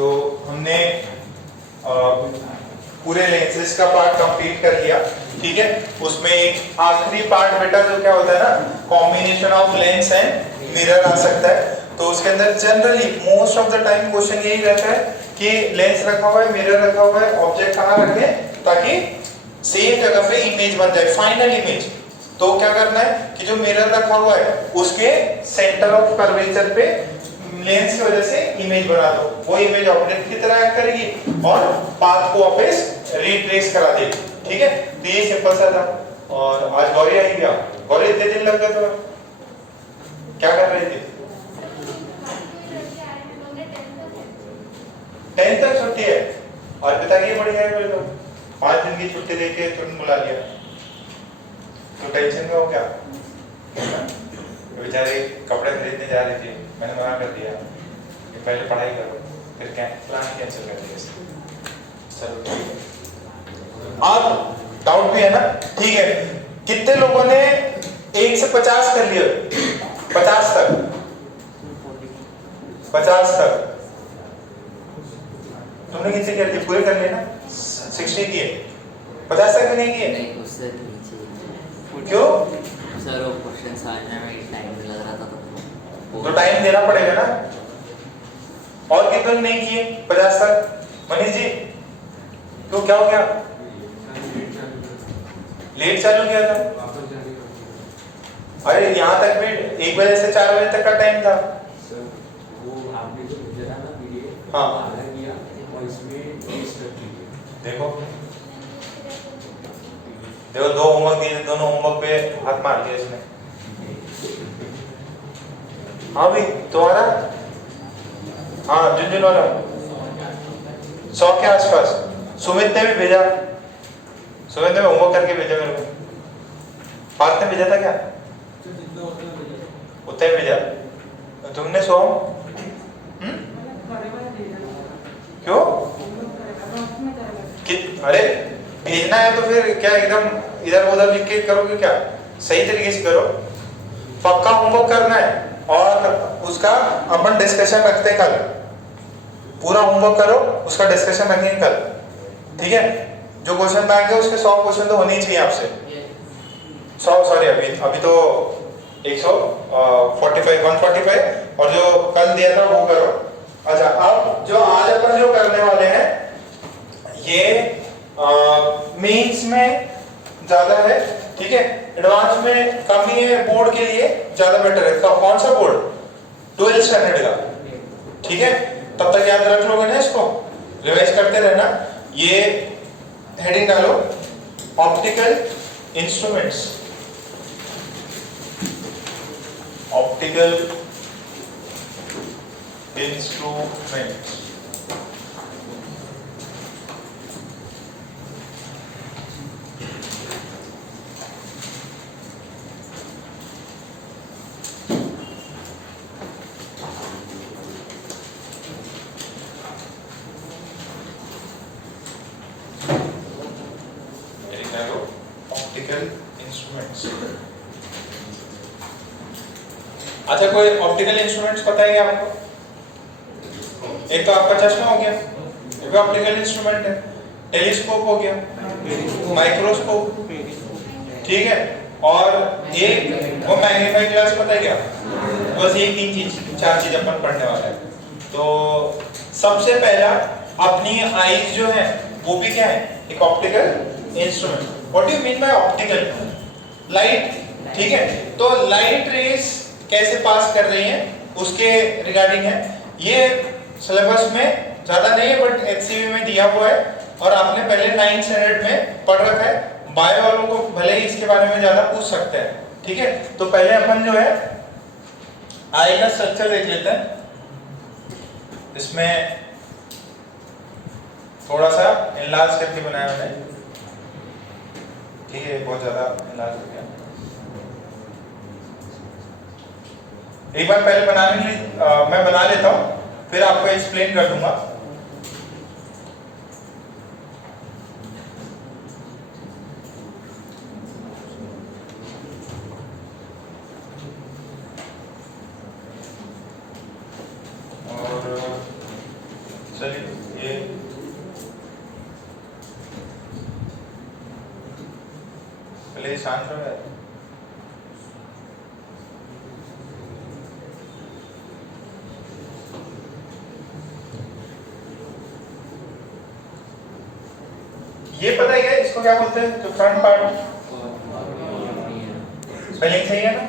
तो हमने पूरे लेंसेज का पार्ट कंप्लीट कर लिया, ठीक है। उसमें एक आखिरी पार्ट बेटा जो क्या होता है ना, combination of lens and mirror आ सकता है। तो उसके अंदर generally most of the time question यही रहता है कि लेंस रखा हुआ है, मिरर रखा हुआ है, ऑब्जेक्ट कहाँ रखें ताकि सेम जगह पे इमेज बन जाए, फाइनल इमेज। तो क्या करना है कि जो मिरर रखा हुआ है उसके सेंटर ऑफ कर्वेचर पे लेंस की वजह से इमेज बना दो, वो इमेज ऑब्जेक्ट की तरह एक्ट करेगी और पाथ को वापस रिट्रेस करा देगी, ठीक है। तो ये सिंपल सा था। और आज गौरी आई गया, गौरी इतने दिन लग गए तो क्या कर रहे थे? 10 तक छुट्टी है और पिता की बढ़िया है, तो 5 दिन की छुट्टी देके तुरंत बुला लिया, तो टेंशन में हो क्या? बेचारे कपड़े खरीदने जा रहे थे, मैंने मना कर दिया कि पहले पढ़ाई करो, फिर प्लान कैंसिल कर दिया। चलो ठीक है। आप डाउट भी है ना? ठीक है। कितने लोगों ने 1 से 50 कर लिया? 50 तक, 50 तक तुमने कितने कर दिए? पूरे कर लिए ना? 60 किए, 50 तक नहीं किए? नहीं, उससे नीचे। क्यों? सर वो क्वेश्चन समझने में टाइम लग रहा था तो टाइम देना पड़ेगा ना। और कितने नहीं किए 50 तक? मनीष जी तो क्या हो गया? लेट चालू किया था। अरे यहाँ तक भी 1 बजे से 4 बजे तक का टाइम था। वो आपने जो भेजा था ना पीडीएफ, हाँ आधा किया और इसमें देखो देखो 2 होमवर्क दिए, दोनों होमवर्क पे हाथ मार दिया इसने। हाँ भाई तुम्हारा, हाँ झुंझुन वाला 100 के आसपास। सुमित ने भी भेजा, सुमित ने होमवर्क करके भेजा मेरे को। पार्थ ने भेजा था क्या? उतना ही भेजा। तुमने 100 क्यों? अरे भेजना है तो फिर क्या एकदम इधर उधर लिख के करोगे क्या? सही तरीके से करो, पक्का होमवर्क करना है। और उसका अपन डिस्कशन रखते हैं कल, पूरा होमवर्क करो, उसका डिस्कशन रखेंगे कल, ठीक है। जो क्वेश्चन बैंक है उसके 100 क्वेश्चन तो होने ही चाहिए आपसे। 100 सॉरी अभी तो 145 145 और जो कल दिया था वो करो। अच्छा अब जो आज अपन जो करने वाले हैं ये मेंस में ज्यादा है, ठीक है। एडवांस में कम ही है, बोर्ड के लिए ज्यादा बेटर है। कौन सा बोर्ड? 12th स्टैंडर्ड का, ठीक है। तब तक याद रख लोगे ना, इसको रिवाइज करते रहना। ये हेडिंग डालो ऑप्टिकल इंस्ट्रूमेंट्स, ऑप्टिकल इंस्ट्रूमेंट्स। अच्छा कोई ऑप्टिकल इंस्ट्रूमेंट्स पता है क्या आपको? एक तो आपका चश्मा हो गया, ये भी ऑप्टिकल इंस्ट्रूमेंट है। टेलीस्कोप हो गया, माइक्रोस्कोप, ठीक है। और एक वो मैग्नीफाइंग ग्लास, पता है क्या? बस ये 3 चीज 4 चीज अपन पढ़ने वाले हैं। तो सबसे पहला अपनी आईज जो है वो भी क्या है? एक optical instrument. What do you mean by optical? Light, ठीक है। तो लाइट रेस कैसे पास कर रही हैं उसके रिगार्डिंग है। ये सिलेबस में ज्यादा नहीं है बट एचसीवी में दिया हुआ है और आपने पहले 9th स्टैंडर्ड में पढ़ रखा है। बायो वालों को भले ही इसके बारे में ज्यादा पूछ सकते हैं, ठीक है। तो पहले अपन जो है आई का स्ट्रक्चर देख लेते हैं। इसमें थोड़ा सा इनलार्ज करके बनाया मैंने, ठीक है। बहुत ज्यादा इनलार्ज हो गया। एक बार पहले बनाने के लिए मैं बना लेता हूं, फिर आपको एक्सप्लेन कर दूंगा। और चलिए शांत रहो यार। ये पता है क्या इसको क्या बोलते हैं, जो फ्रंट पार्ट? स्पेलिंग सही है ना?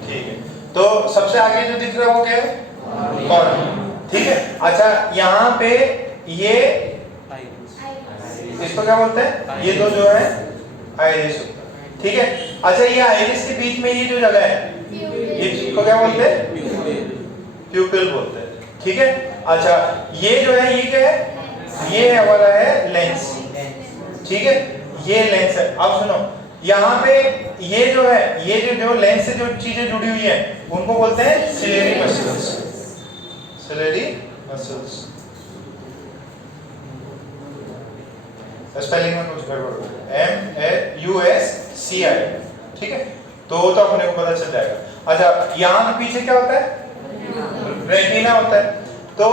ठीक है। तो सबसे आगे जो दिख रहा है वो क्या है? कॉर्निया। ठीक है। अच्छा यहाँ पे ये इसको क्या बोलते हैं? ये दो जो है आइरिस। ठीक है। अच्छा ये आइरिस के बीच में ये जो जगह है ये इसको क्या बोलते हैं? प्यूपिल बोलते हैं। ठीक है। अच्छा ये जो है ये क्या है? ये है वाला है लेंस। ठीक है, ये लेंस है। अब सुनो यहाँ पे ये जो है ये जो लेंस से जो चीजें जुड़ी हुई हैं उनको बोलते हैं ciliary muscles. Ciliary muscles. Spelling में कुछ गड़बड़ MAUSCI। ठीक है, तो अपने को पता चल जाएगा। अच्छा यहाँ के पीछे क्या होता है? रेटिना होता है। तो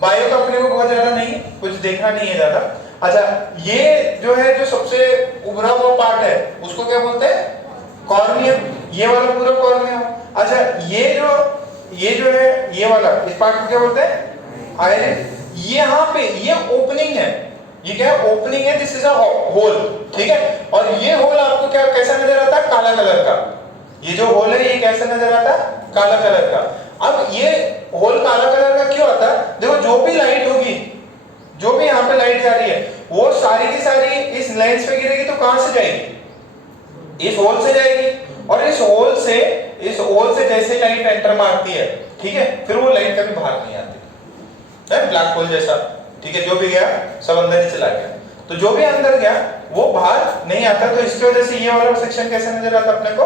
बायो तो अपने को बहुत ज्यादा नहीं कुछ देखना नहीं है ज्यादा। अच्छा ये जो है जो सबसे उभरा हुआ पार्ट है उसको क्या बोलते हैं? कॉर्निया। ये वाला पूरा कॉर्निया। अच्छा ये जो है ये वाला इस पार्ट को क्या बोलते हैं? आइरिस। यहाँ पे ये ओपनिंग है। ये क्या है? ओपनिंग है। This is a hole. ठीक है। और ये होल आपको क्या कैसा नजर आता है? काला कलर का। ये जो होल है ये कैसा नजर आता है? काला कलर का। अब ये होल काला कलर का क्यों आता है? देखो जो भी लाइट होगी, जो भी यहाँ पे लाइट जा रही है वो सारी की सारी इस लेंस पे गिरेगी तो कहां से जाएगी? इस होल से जाएगी। और इस होल से जैसे लाइट एंटर मारती है, ठीक है, फिर वो लाइट कभी बाहर नहीं आती है, ब्लैक होल जैसा। ठीक है, जो भी गया सब अंदर ही चला गया। तो जो भी अंदर गया वो बाहर नहीं आता। तो इसकी वजह से ये वाला सेक्शन कैसे नजर आता अपने को?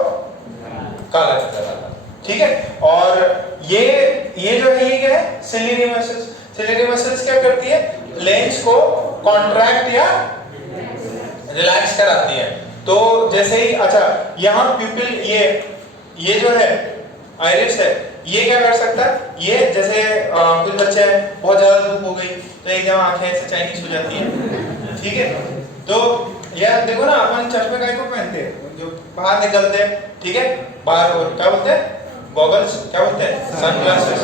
काला नजर आता। ठीक है। और ये जो है ये क्या है? Ciliary muscles. सिलेरी मसल्स क्या करती है? लेंस को कॉन्ट्रैक्ट या रिलैक्स कराती है। तो जैसे ही अच्छा यहाँ प्यूपिल ये जो है आइरिस है, ये क्या कर सकता है? ये जैसे कुछ बच्चे हैं बहुत ज्यादा धूप हो गई तो एकदम आंखें ऐसे चाइनीज हो जाती हैं। ठीक है, तो यार देखो ना अपन चश्मे काहे को पहनते हैं? जो बाहर निकलते हैं, ठीक है, बाहर क्या बोलते हैं? गॉगल्स। क्या बोलते हैं? सनग्लासेस।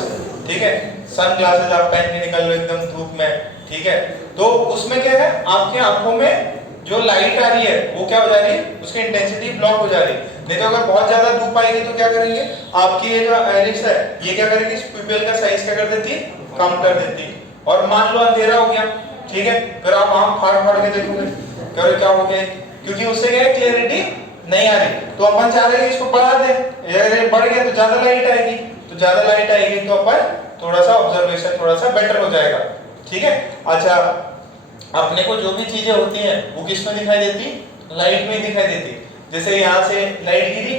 ठीक है, सनग्लासेस आप पहन के निकल रहे एकदम धूप में। ठीक है, तो उसमें क्या है? आपकी आंखों में जो लाइट आ रही है वो क्या हो जा रही है? उसकी इंटेंसिटी ब्लॉक हो जा रही है। नहीं तो अगर बहुत ज्यादा धूप आएगी तो क्या करेंगे? आपकी ये जो आइरिस है ये क्या करेगी? इस प्यूपिल का साइज क्या कर देती? कम कर देती। और मान लो अंधेरा हो गया, ठीक है, फिर आप आंख फाड़ के देखोगे क्या हो गया? क्योंकि उससे क्या है? क्लियरिटी नहीं आ रही। तो अपन चाह रहे हैं इसको बढ़ा दें। अगर बढ़ गया तो ज्यादा लाइट आएगी, तो ज्यादा लाइट आएगी तो अपन थोड़ा सा ऑब्जर्वेशन थोड़ा सा बेटर हो जाएगा। ठीक है। अच्छा अपने को जो भी चीजें होती हैं वो किस में दिखाई देती? लाइट में दिखाई देती। जैसे यहाँ से लाइट गिरी,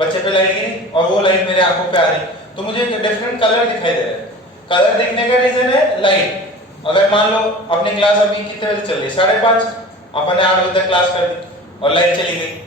बच्चे पे लाइट गिरी और वो लाइट मेरे आंखों पे आ रही तो मुझे डिफरेंट कलर दिखाई दे रहे हैं। कलर देखने का रीजन है लाइट। अगर मान लो अपनी क्लास अभी कितने बजे चल रही है? 5:30। अपन ने 8 बजे तक क्लास कर दी और लाइट चली गई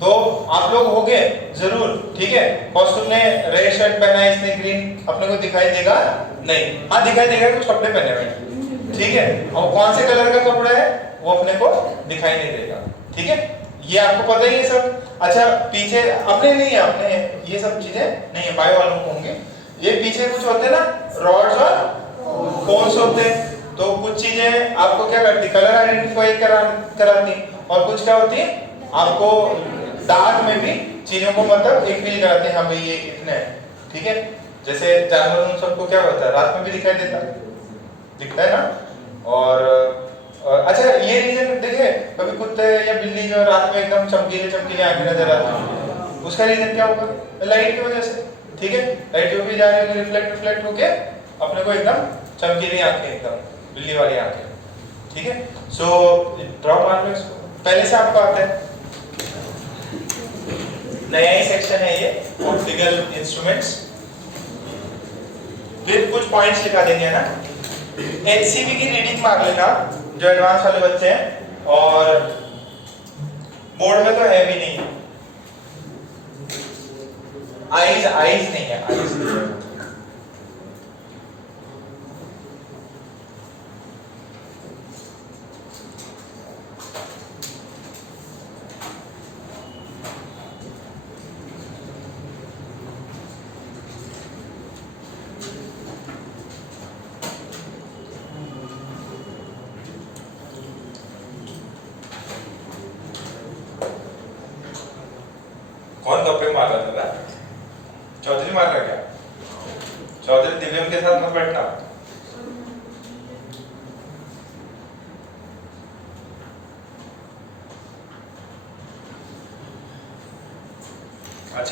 तो आप लोग हो गए जरूर। ठीक है, कॉस्ट्यूम ने रेड शर्ट पहना है, इसने ग्रीन, अपने को दिखाई देगा नहीं? हाँ दिखाई देगा, कुछ कपड़े पहने हुए। ठीक है, और कौन से कलर का कपड़ा है वो अपने को दिखाई नहीं देगा। ठीक है, ये आपको पता ही है सब। अच्छा पीछे अपने नहीं है, अपने ये सब चीजें नहीं है, बायो वालों को होंगे। ये पीछे कुछ होते हैं ना, रॉड्स और कोन्स होते हैं। तो कुछ चीजें आपको क्या करती? कलर आइडेंटिफाई कराती। और कुछ क्या होती है? आपको डार्क में भी चीजों को मतलब एक फील कराते हैं, हाँ भाई ये इतने है। ठीक है, जैसे जानवर उन सबको क्या होता है? रात में भी दिखाई दिखता है ना। और अच्छा ये रीजन देखे कभी कुत्ते या बिल्ली जो रात में एकदम चमकीले आंखें नजर आती है, उसका रीजन क्या होगा? लाइट की वजह से। ठीक है, लाइट जो भी जा रही है रिफ्लेक्ट होके अपने को एकदम चमकीली आंखें, एकदम बिल्ली वाली आंखें। ठीक है, सो ड्रॉ मार लो इसको। पहले से आपको आता है, नया ही सेक्शन है ये ऑप्टिकल इंस्ट्रूमेंट्स। फिर कुछ पॉइंट्स लिखा देंगे ना। HCV की रीडिंग मार लेना जो एडवांस वाले बच्चे हैं, और बोर्ड में तो है भी नहीं। आईज नहीं है, आईज नहीं है।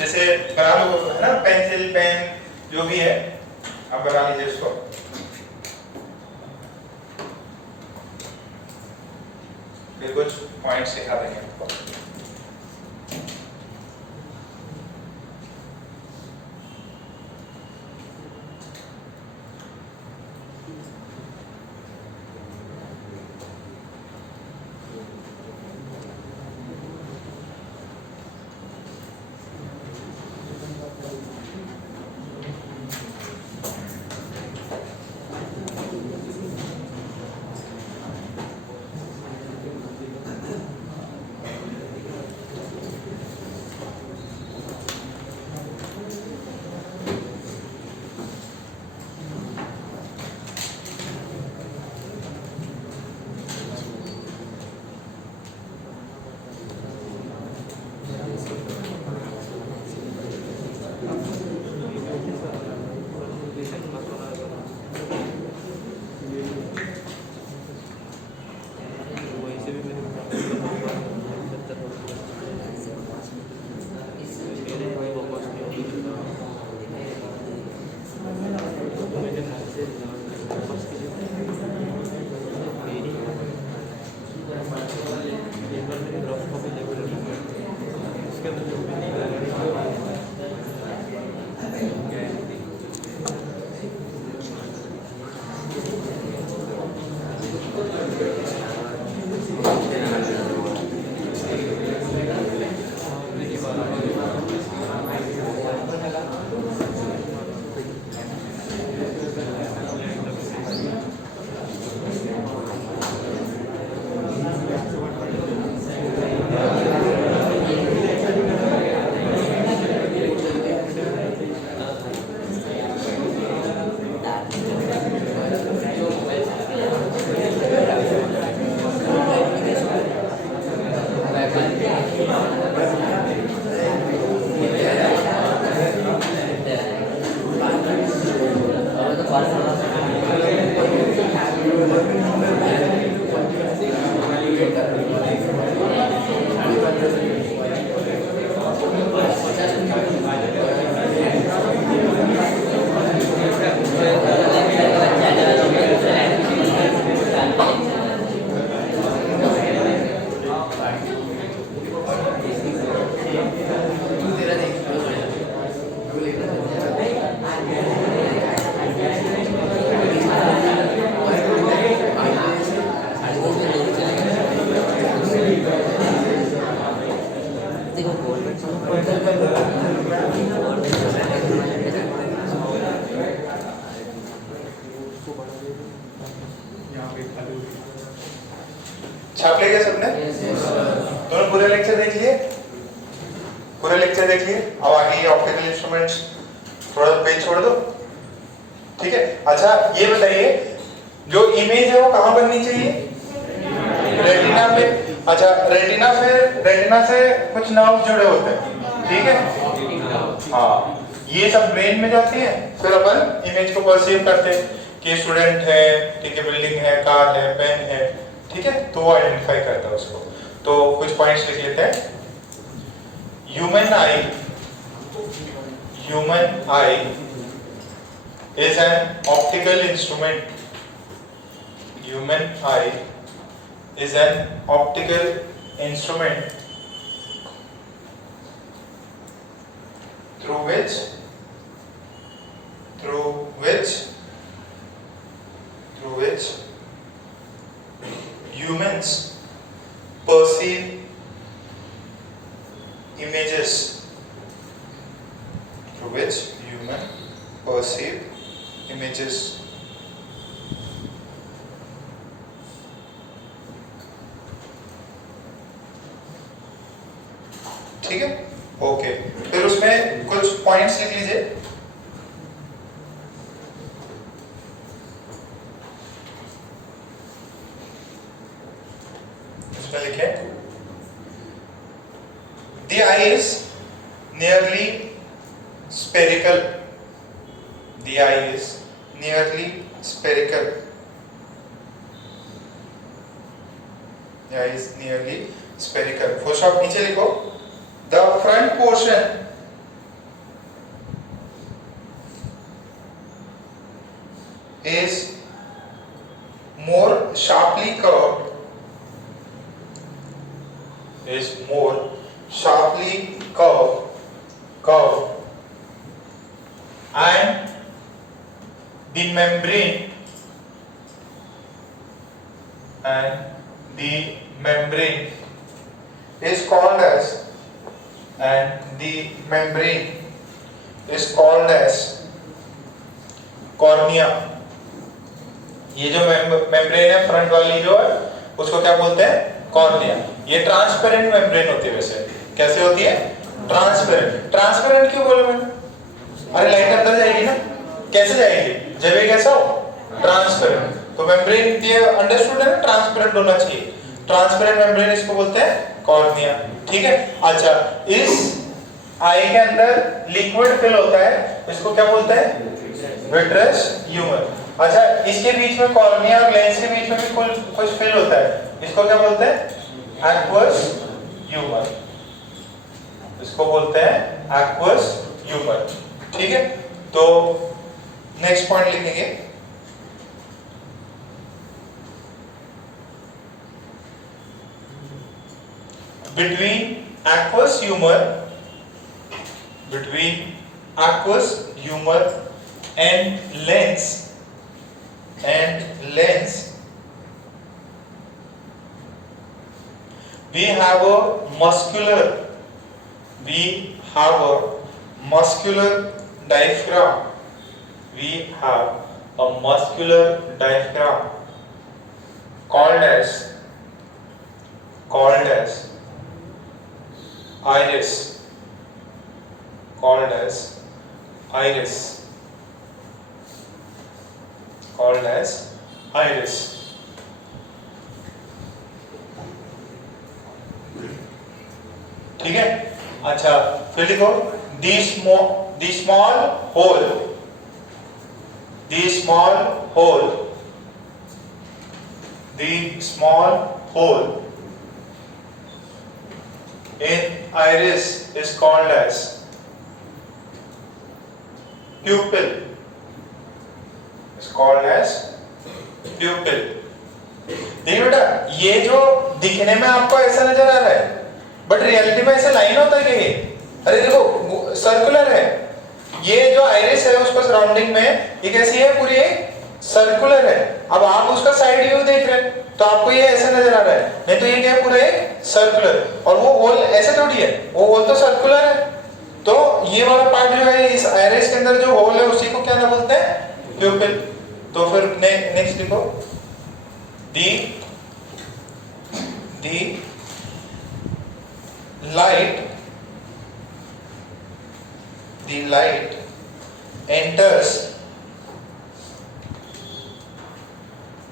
अच्छे से बना लो, है ना, पेंसिल पेन जो भी है आप बना लीजिए उसको। फिर कुछ पॉइंट्स दिखा देंगे आपको। छाप लिया सबने? दोनों पूरे लेक्चर देख लिए? पूरे लेक्चर देख लिए? अब आगे ऑप्टिकल इंस्ट्रूमेंट्स थोड़ा पेज छोड़ दो, ठीक है? अच्छा ये बताइए, जो इमेज है वो कहाँ बननी चाहिए? रेटिना पे। अच्छा रेटिना से कुछ नर्व जुड़े होते हैं, ठीक है? हाँ, ये सब ब्रेन में जाती है, फिर अपन इमेज को परसीव करते हैं कि स्टूडेंट है, ठीक है, बिल्डिंग है, कार है, पेन है, ठीक है, तो वो आइडेंटिफाई करता है उसको। तो कुछ पॉइंट्स लिख लेते हैं। Human I is an optical instrument. Human I is an optical instrument through which humans perceive images. Through which humans perceive images. ठीक है, ओके। फिर उसमें कुछ पॉइंट्स लिख लीजिए। इसमें लिखे The eye is nearly spherical. The eye is nearly spherical. The eye is nearly spherical. Full stop नीचे लिखो। The front portion is more sharply curved, is more sharply curved, and the membrane is called as cornea. ये जो membrane है front वाली जो है उसको क्या बोलते हैं? कॉर्निया। ये ट्रांसपेरेंट मेम्ब्रेन होती है। वैसे कैसे होती है? ट्रांसपेरेंट। ट्रांसपेरेंट क्यों बोला मैंने? अरे लाइट अंदर जाएगी ना, कैसे जाएगी जब ये कैसा हो? ट्रांसपेरेंट। तो मेम्ब्रेन ये अंडरस्टूड है ना, ट्रांसपेरेंट होना चाहिए। ट्रांसपेरेंट मेम्ब्रेन इसको बोलते हैं कॉर्निया। ठीक है। अच्छा, इस आई के अंदर लिक्विड फिल होता है, इसको क्या बोलते हैं? Vitreous humour. अच्छा, इसके बीच में कॉर्निया और लेंस के बीच में भी कुछ फिल होता है, इसको क्या बोलते हैं? Aqueous humour. इसको बोलते हैं एक्वस ह्यूमर। ठीक है। तो नेक्स्ट पॉइंट लिखेंगे, between aqueous humor and lens we have a muscular diaphragm. We have a muscular diaphragm called as iris. ठीक है। अच्छा, फिर लिखो the small hole in iris is called as pupil. देखिए बेटा, ये जो दिखने में आपको ऐसा नजर आ रहा है, बट रियलिटी में ऐसा लाइन होता है क्या? ये अरे देखो सर्कुलर है। ये जो आइरिस है उसको सराउंडिंग में ये कैसी है? पूरी सर्कुलर है। अब आप उसका साइड व्यू देख रहे हैं तो आपको ये ऐसा नजर आ रहा है, नहीं तो ये क्या है? पूरा एक सर्कुलर। और वो होल ऐसे थोड़ी है, वो होल तो सर्कुलर है। तो ये वाला पार्ट जो है इस आइरिस के अंदर जो होल है उसी को क्या ना बोलते हैं? प्यूपिल। तो फिर नेक्स्ट लिखो, the light enters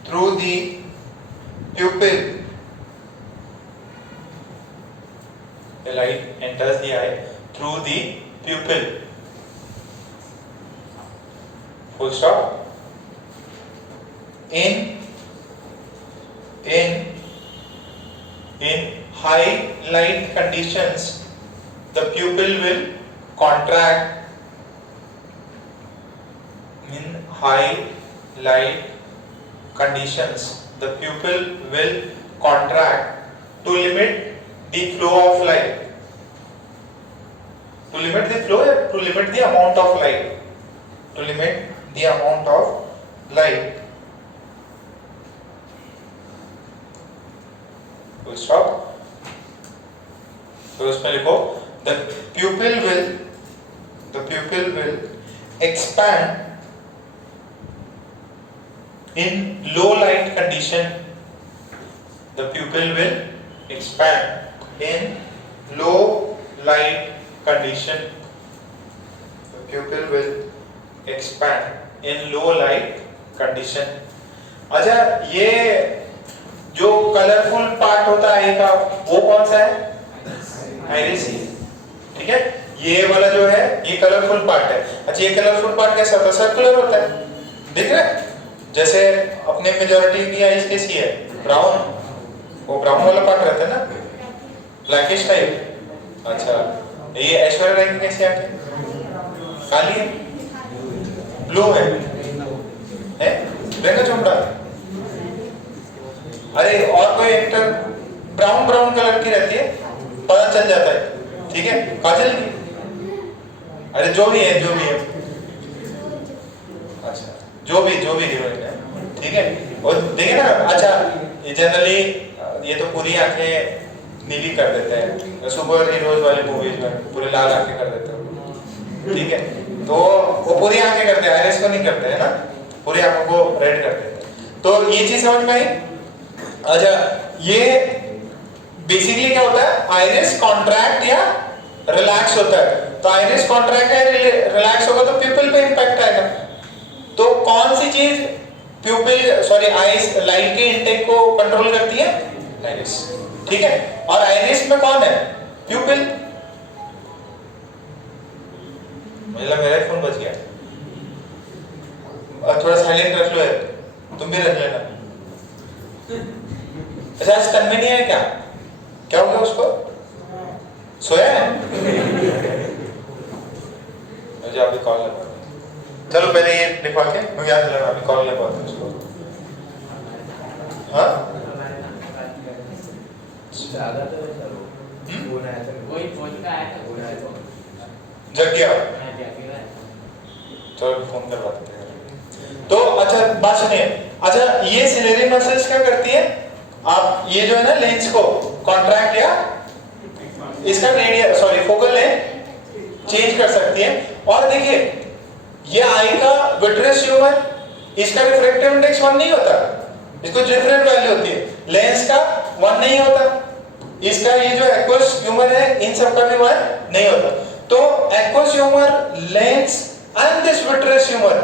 through the pupil. The light enters the eye through the pupil. Full stop. In high light conditions, the pupil will contract. In high light conditions, the pupil will contract to limit the flow of light. To limit the flow, to limit the amount of light. To limit the amount of light. Full stop. तो इसमें लिखो, the pupil will expand in low light condition. The pupil will expand in low light condition. The pupil will expand in low light condition. अच्छा, ये जो colourful part होता है का वो कौन सा है? आइरिस। ठीक है। ये वाला जो है ये कलरफुल पार्ट है। अच्छा, ये कलरफुल पार्ट कैसा होता है? सर्कुलर होता है। दिख रहा है? जैसे अपने मेजॉरिटी की आइस कैसी है? ब्राउन। वो ब्राउन वाला पार्ट रहता है ना, ब्लैकिश टाइप। अच्छा, ये ऐश्वर्या राय की कैसी आंखें? काली है, ब्लू है, प्रियंका चोपड़ा। अरे और कोई एक्टर ब्राउन ब्राउन कलर की रहती है, पता चल जाता है, ठीक है, काजल की। अरे जो भी है, जो भी है, अच्छा जो भी हीरोइन है, ठीक है। और देखिए ना, अच्छा ये जनरली ये तो पूरी आंखें नीली कर देते हैं सुपर हीरोज वाली मूवीज में, पूरे लाल आंखें कर देते हैं, ठीक है। तो वो पूरी आंखें करते हैं, आइरिस को नहीं करते हैं ना, पूरी आंखों को रेड कर देते हैं। तो ये चीज समझ में आई। अच्छा ये बेसिकली क्या होता है, आइरिस कॉन्ट्रैक्ट या रिलैक्स होता है। तो आइरिस कॉन्ट्रैक्ट या रिलैक्स होगा तो प्यूपिल पे इंपैक्ट आएगा। तो कौन सी चीज आइस लाइट के इनटेक को कंट्रोल करती है, आइरिस, ठीक है। और आइरिस में कौन है, प्यूपिल। मुझे लगा मेरा फोन बच गया, थोड़ा साइलेंट रख लो यार, तुम भी रख लेना। अच्छा आज तन में नहीं है क्या, क्या हो गया उसको, सोया है? मुझे अभी कॉल लगा, चलो पहले ये लिखवा के मुझे याद दिलाना, अभी कॉल लगवाते हैं उसको। हाँ जग गया, चलो फोन करवाते हैं। तो अच्छा बात सुनिए, अच्छा ये सिलेरी मसल्स क्या करती है, आप ये जो है ना लेंस को कॉन्ट्रैक्ट या इसका रेडियस फोकल लेंथ चेंज कर सकती है। और देखिए ये आई का विट्रियस ह्यूमर, इसका रिफ्रैक्टिव इंडेक्स 1 नहीं होता, इसको डिफरेंट वैल्यू होती है। लेंस का 1 नहीं होता, इसका ये जो एक्वस ह्यूमर है इन सब का भी 1 नहीं होता। तो aqueous humour, lens and this vitreous humour,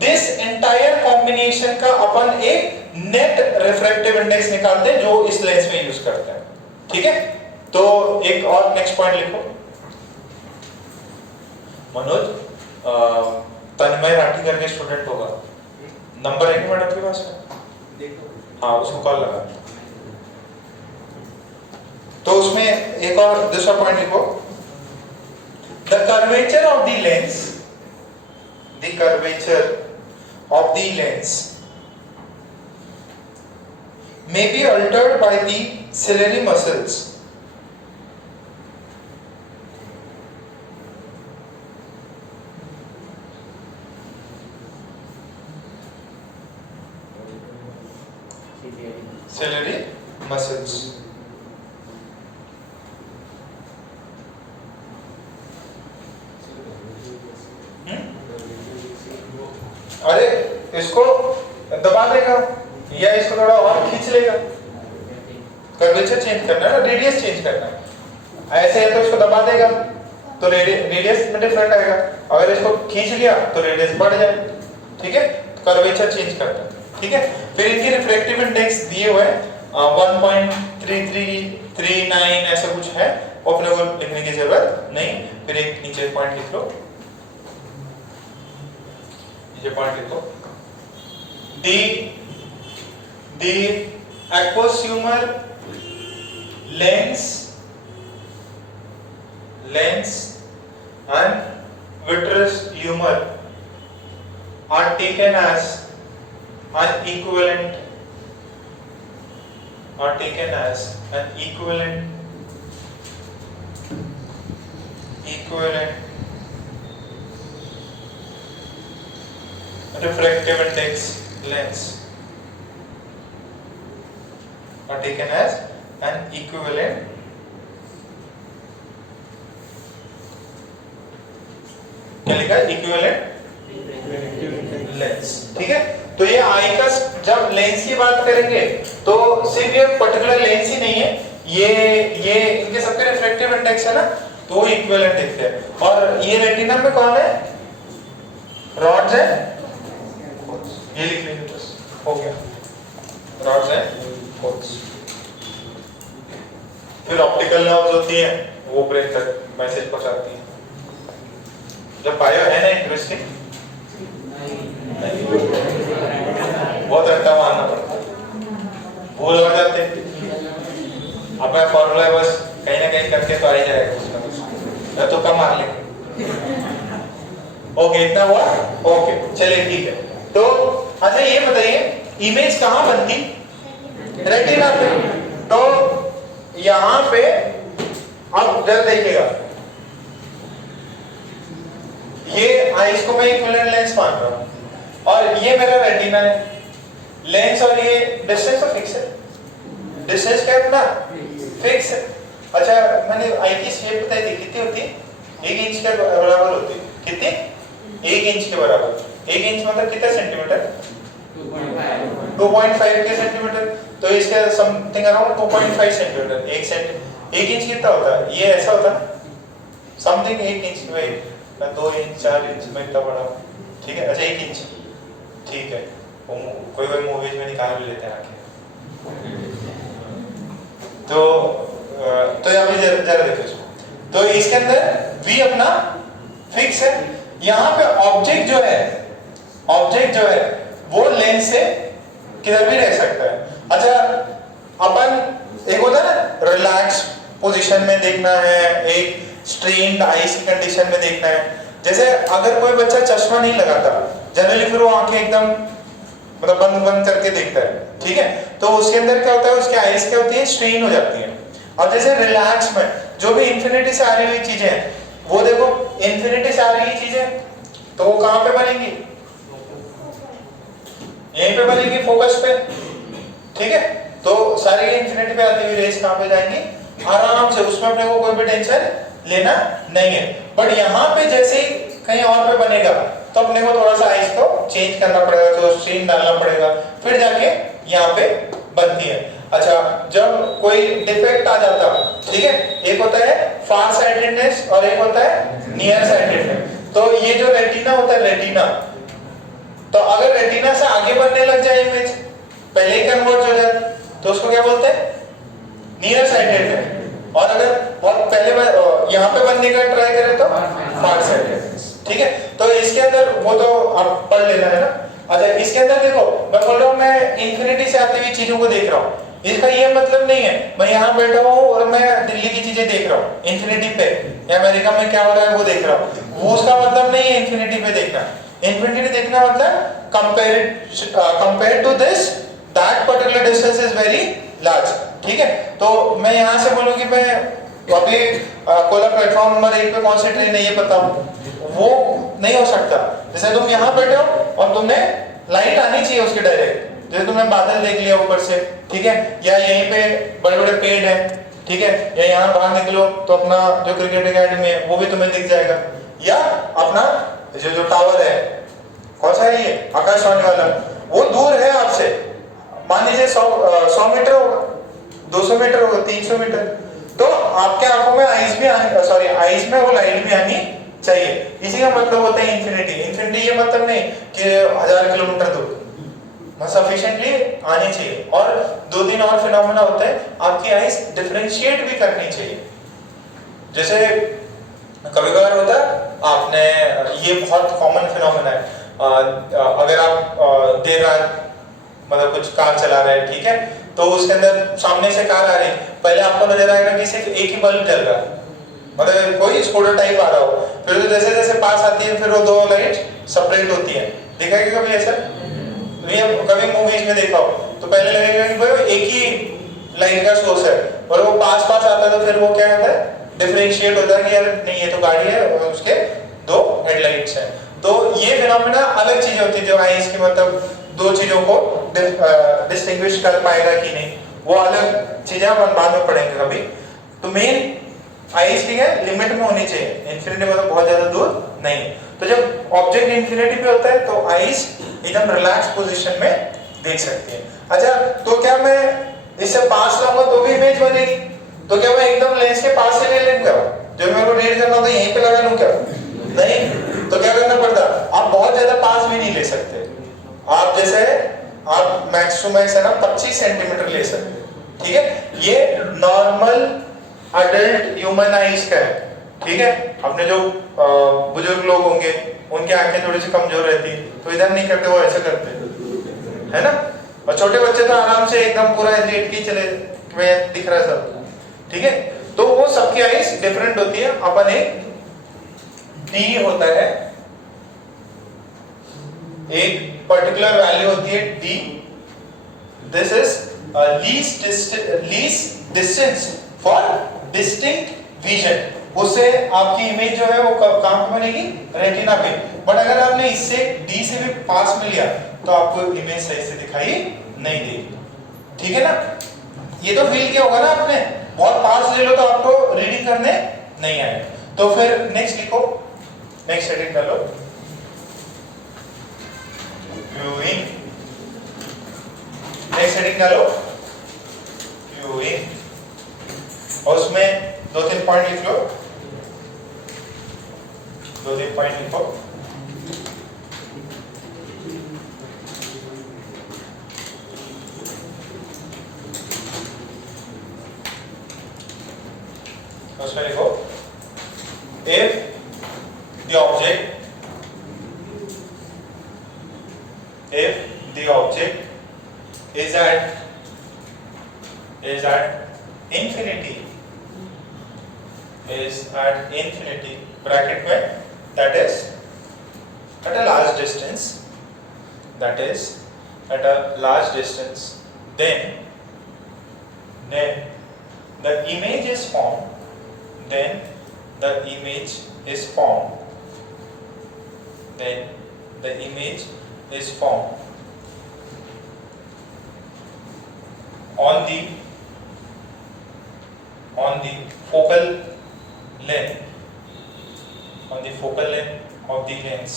this entire combination का अपन एक नेट रिफ्रैक्टिव इंडेक्स निकालते हैं जो इस लेंस में यूज करते हैं, ठीक है। तो एक और नेक्स्ट पॉइंट लिखो मनोज, तन्मय राठी करके स्टूडेंट होगा, नंबर है कि मैडम के पास में, हाँ उसको कॉल लगा। तो उसमें एक और दूसरा पॉइंट लिखो, the curvature of the lens, the curvature of the lens may be altered by the ciliary muscles ciliary muscles। अरे इसको दबा देगा या इसको थोड़ा और खींच लेगा, कर्वेचर चेंज करना है ना, रेडियस चेंज करना है। ऐसे है तो इसको दबा देगा तो रेडियस में डिफरेंट आएगा, अगर इसको खींच लिया तो रेडियस बढ़ जाए, ठीक है। कर्वेचर चेंज करना है, ठीक है। फिर इनके रिफ्रैक्टिव इंडेक्स दिए हुए 1.33, 39 ऐसा कुछ है, वो अपने को लिखने की जरूरत नहीं। फिर एक नीचे पॉइंट लिख लो, नीचे पॉइंट लिखो, the aqueous humor, lens and vitreous humor are taken as an equivalent refractive index lens, are taken as an equivalent क्या लिखा है, इक्विवेलेंट लेंस, ठीक है। तो ये आई का जब लेंस की बात करेंगे तो सिर्फ ये पर्टिकुलर लेंस ही नहीं है, ये इनके सबके रिफ्रैक्टिव इंडेक्स है ना, तो वो इक्विवेलेंट दिखते हैं। और ये रेटिना में कौन है, रॉड्स है, ये लिख लीजिए बस, हो गया, रॉड्स है, कोन्स। फिर ऑप्टिकल नर्व्स होती है, वो ब्रेन तक मैसेज पहुंचाती है। जब बायो है ना इंटरेस्टिंग, बहुत रट्टा मारना पड़ता है, भूल हो जाते हैं। अब मैं फॉर्मूला बस कहीं ना कहीं करके तो आ ही जाएगा उसका कुछ, मैं तो कम मार लेंगे। ओके इतना हुआ, ओके चलिए ठीक है। तो अच्छा ये बताइए इमेज कहाँ बनती? रेटिना पे। तो यहां पे अब जरा देखिएगा, ये आइस को मैं इक्विवेलेंट लेंस मान रहा हूं और ये मेरा रेटिना है। लेंस और ये डिस्टेंस तो फिक्स है, डिस्टेंस क्या अपना फिक्स है। अच्छा मैंने आई की शेप बताई थी, कितनी होती है? 1 इंच के बराबर होती है। कितनी? 1 इंच के बराबर। 1 इंच मतलब कितना सेंटीमीटर? 2.5 के सेंटीमीटर। तो इसके समथिंग अराउंड 2.5 सेंटीमीटर। 1 इंच कितना होता है? ये ऐसा होता है समथिंग 1 इंच में 2 इंच 4 इंच में इतना बड़ा, ठीक है। अच्छा 1 इंच ठीक है, कोई कोई मूवीज में निकाल भी लेते हैं आके। तो यहाँ पे जरा देखो इसको, तो इसके अंदर v अपना फिक्स है। यहाँ पे ऑब्जेक्ट जो है वो लेंस से किधर भी रह सकता है। अच्छा अपन एक होता है ना रिलैक्स पोजीशन में देखना है, एक स्ट्रेन्ड आईज की कंडीशन में देखना है। जैसे अगर कोई बच्चा चश्मा नहीं लगाता जनरली, फिर वो आंखें एकदम मतलब बंद करके देखता है, ठीक है। तो उसके अंदर क्या होता है, उसकी आईज क्या होती है, स्ट्रेन हो जाती है। और जैसे रिलैक्स में जो भी इंफिनिटी से आ रही हुई चीजें हैं, वो देखो इंफिनिटी से आ रही चीजें तो वो कहां पे बनेंगी? यहीं पे बनेगी, फोकस पे, ठीक है। तो सारी इंफिनिटी पे आती हुई रेस कहां पे जाएंगी? आराम से, उसमें अपने को कोई भी टेंशन लेना नहीं है। बट यहाँ पे जैसे ही कहीं और पे बनेगा तो अपने को थोड़ा सा आइस को चेंज करना पड़ेगा, तो स्ट्रेन डालना पड़ेगा, फिर जाके यहाँ पे बनती है। अच्छा जब कोई डिफेक्ट आ जाता, ठीक है, एक होता है फार साइटेडनेस और एक होता है नियर साइटेडनेस। तो ये जो रेटिना होता है, रेटिना, तो अगर रेटिना से आगे बढ़ने लग जाए इमेज, पहले ही कन्वर्ट हो जाए, तो उसको क्या बोलते हैं? Near sightedness. और अगर बहुत पहले यहाँ पे बनने का ट्राई करें तो फार साइटेडनेस, ठीक है। तो इसके अंदर वो तो आप पढ़ लेना है ना। अच्छा इसके अंदर देखो, मैं बोल रहा हूँ मैं इंफिनिटी से आती हुई चीजों को देख रहा हूँ, इसका ये मतलब नहीं है मैं यहाँ बैठा हूँ और मैं दिल्ली की चीजें देख रहा हूँ इंफिनिटी पे, या अमेरिका में क्या हो रहा है वो देख रहा हूँ, वो उसका मतलब नहीं है इंफिनिटी पे देखना। इंफिनिटी देखना मतलब compare to this that particular distance is very large, ठीक है। तो मैं यहाँ से बोलूँ कि मैं अभी कोला प्लेटफॉर्म नंबर 1 पे कौन सी ट्रेन है ये पता हूँ, वो नहीं हो सकता। जैसे तुम यहाँ बैठे हो और तुमने लाइट आनी चाहिए उसके डायरेक्ट, जैसे तुमने बादल देख लिया ऊपर से, ठीक है, या यहीं पे बड़े बड़े पेड़ हैं, ठीक है, या यहाँ बाहर निकलो तो अपना जो क्रिकेट एकेडमी है वो भी तुम्हें दिख जाएगा, या अपना जो टावर है, कौन सा है ये, आकाशवाणी वाला, वो दूर है आपसे, मान लीजिए 100 मीटर होगा, 200 मीटर होगा, 300 मीटर, तो आपके आंखों में आइज में वो लाइट भी आनी चाहिए। इसी का मतलब होता है इंफिनिटी। इंफिनिटी ये मतलब नहीं कि 1000 किलोमीटर दूर, सफिशिएंटली आनी चाहिए। और 2-3 और फिनोमेना होते हैं, आपकी आइज डिफरेंशिएट भी करनी चाहिए। जैसे कभी-कभार होता है, आपने ये बहुत कॉमन फिनोमेना है, अगर आप देर रात मतलब कुछ कार चला रहे हैं, ठीक है, तो उसके अंदर सामने से कार आ रही, पहले आपको नजर आएगा कि सिर्फ एक ही बल्ब जल रहा है, मतलब कोई स्कूटर टाइप आ रहा हो, फिर जैसे जैसे पास आती है फिर वो 2 लाइट सेपरेट होती है। देखा है कि कभी ऐसा? ये कभी मूवीज में देखा हो तो पहले लगेगा कि भाई एक ही लाइट का सोर्स है, और वो पास आता है तो फिर वो क्या होता है, डिफरेंशिएट होता है कि यार नहीं ये तो गाड़ी है और उसके 2 हेडलाइट्स हैं। तो ये फिनोमेना अलग चीज होती है, जो आइज की मतलब 2 चीजों को डिस्टिंग्विश कर पाएगा कि नहीं, वो अलग चीजें हम बाद में पढ़ेंगे कभी। तो मेन आइज की है लिमिट में होनी चाहिए, इंफिनिटी मतलब बहुत ज्यादा दूर नहीं। तो जब ऑब्जेक्ट इंफिनिटी पे होता है तो आइज एकदम रिलैक्स पोजीशन में देख सकती है। अच्छा तो क्या मैं इससे पास लाऊंगा तो भी इमेज बनेगी? तो क्या मैं एकदम लेंस के पास से ले लूंगा, जब मेरे को रीड करना हो तो यहीं पे लगा लूं क्या? नहीं, तो क्या करना पड़ता, आप बहुत ज्यादा पास भी नहीं ले सकते, आप जैसे आप मैक्स टू मैक्स है ना 25 सेंटीमीटर ले सकते, ठीक है। ये नॉर्मल अडल्ट ह्यूमन आइज का है, ठीक है। अपने जो बुजुर्ग लोग होंगे उनकी आंखें थोड़ी सी कमजोर रहती, तो इधर नहीं करते, वो ऐसे करते, है ना। और छोटे बच्चे तो आराम से एकदम पूरा लेट के चले, दिख रहा है सब, ठीक है। तो वो सबकी आइज डिफरेंट होती है। अपन एक डी होता है, एक पर्टिकुलर वैल्यू होती है D, this is least distance for distinct vision. उससे आपकी इमेज जो है वो कहाँ पे बनेगी? रेटिना पे. बट अगर आपने इससे D से भी पास में लिया तो आपको इमेज सही से दिखाई नहीं देगी. ठीक है ना? ये तो फील किया होगा ना आपने. बहुत पास ले लो तो आपको रीडिंग करने नहीं आएगा. तो फिर नेक्स्ट लिखो, नेक्स्ट हेडिंग डालो, व्यूइंग. नेक्स्ट हेडिंग डालो व्यूइंग, और उसमें 2-3 पॉइंट लिख लो. 2-3 पॉइंट लिखो. उसमें लिखो if the object is at infinity bracket में, that is at a large distance, then the image is formed. Then the image is formed on the focal length of the lens,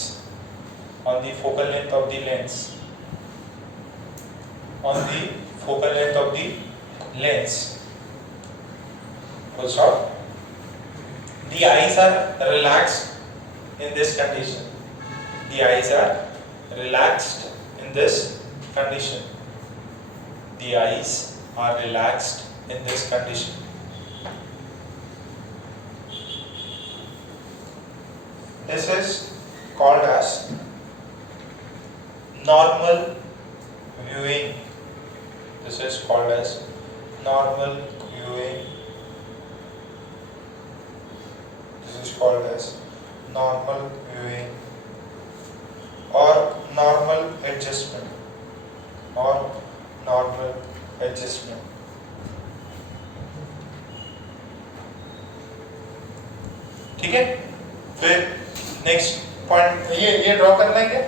Also, the eyes are relaxed in this condition. This is called as normal viewing. Or normal adjustment. ठीक है. फिर next point ये draw करना है क्या?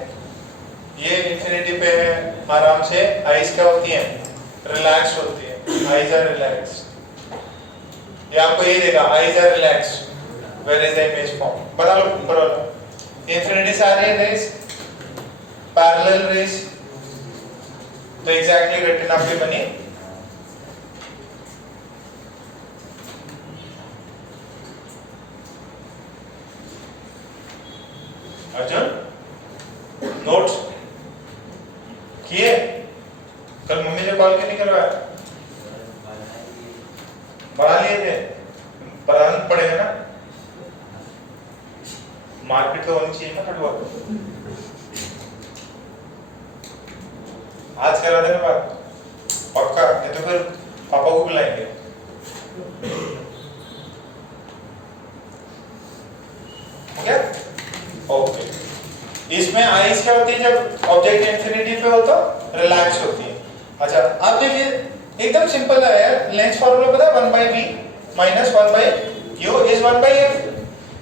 ये infinity पे आराम से आईज क्या होती है? रिलैक्स होती है. Eyes are relaxed. ये आपको ये देगा eyes are relaxed. Where is the image form? बता लो ऊपर वाला. इंफिनिटी से आ रही है रेज, पैरेलल रेज, तो एग्जैक्टली रेटिना पे बनी. अर्जुन नोट्स किए? कल मम्मी ने कॉल क्यों नहीं करवाया? बना लिए थे. बनाना पड़ेगा ना, मार्केट तो होनी चाहिए ना थोड़ी बहुत. आज करा देना बात पक्का, नहीं तो फिर पापा को बुलाएंगे. हो गया? ओके. इसमें आईज क्या होती है? जब ऑब्जेक्ट इंफिनिटी पे हो तो रिलैक्स होती है. अच्छा अब देखिए एकदम सिंपल है यार. लेंस फॉर्मूला पता है? 1/v minus 1/u is 1/f.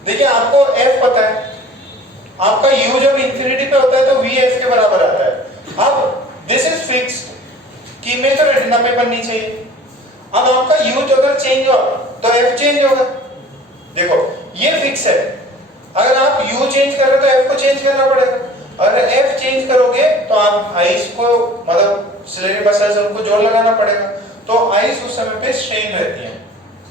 देखिए आपको f पता है, आपका u जब इंफिनिटी पे होता है तो vf के बराबर आता है. अब दिस इज फिक्स्ड कि इमेज तो रेटिना पे बननी चाहिए. अब आपका u जो अगर चेंज हुआ तो f चेंज होगा. देखो ये फिक्स है. अगर आप u चेंज कर रहे हो तो f को चेंज करना पड़ेगा. अगर f चेंज करोगे तो आप आईज को मतलब सिलेरी मसल्स उनको जोर लगाना पड़ेगा. तो आईज उस समय पे स्ट्रेन रहती है.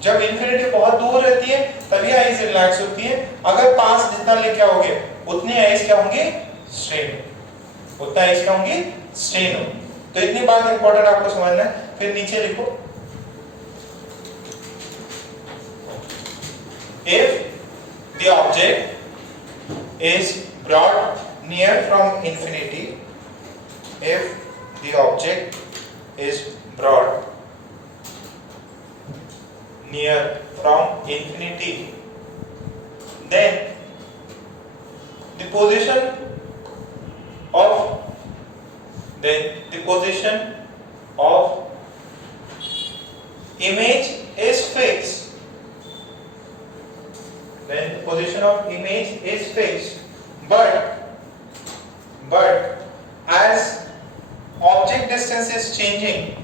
जब इंफिनिटी बहुत दूर रहती है तभी आईज रिलैक्स होती है. अगर पास जितना लेके आओगे उतनी आईज क्या होंगी? स्ट्रेन. तो इतनी बात इंपॉर्टेंट आपको समझना है. फिर नीचे लिखो if the object is brought near from infinity, then the position of image is fixed, then position of image is fixed, but as object distance is changing,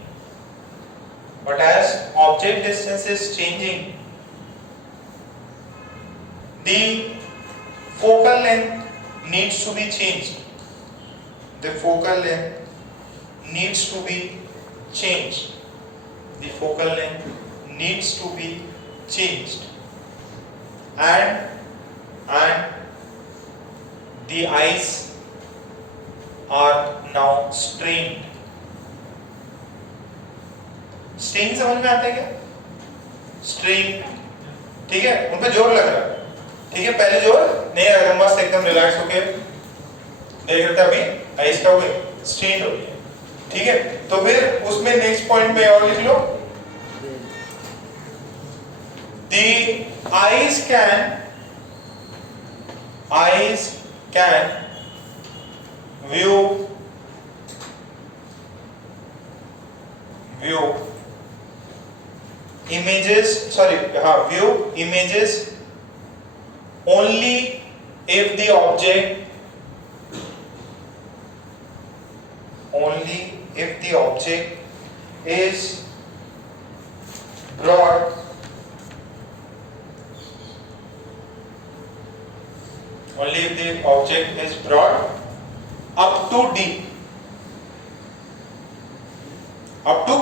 the focal length needs to be changed. The focal length needs to be changed. The focal length needs to be changed. And the eyes are now strained. Strain समझ में आता है क्या? Strain, ठीक है, उन पे जोर लग रहा है, ठीक है, पहले जोर नहीं लग रहा, मस्त एकदम रिलैक्स होके देख रहे थे, अभी आइस का हो गया, स्ट्रेन हो गया, ठीक है। तो फिर उसमें नेक्स्ट पॉइंट में और लिख लो, the eyes can view images only if the object is brought up to D, up to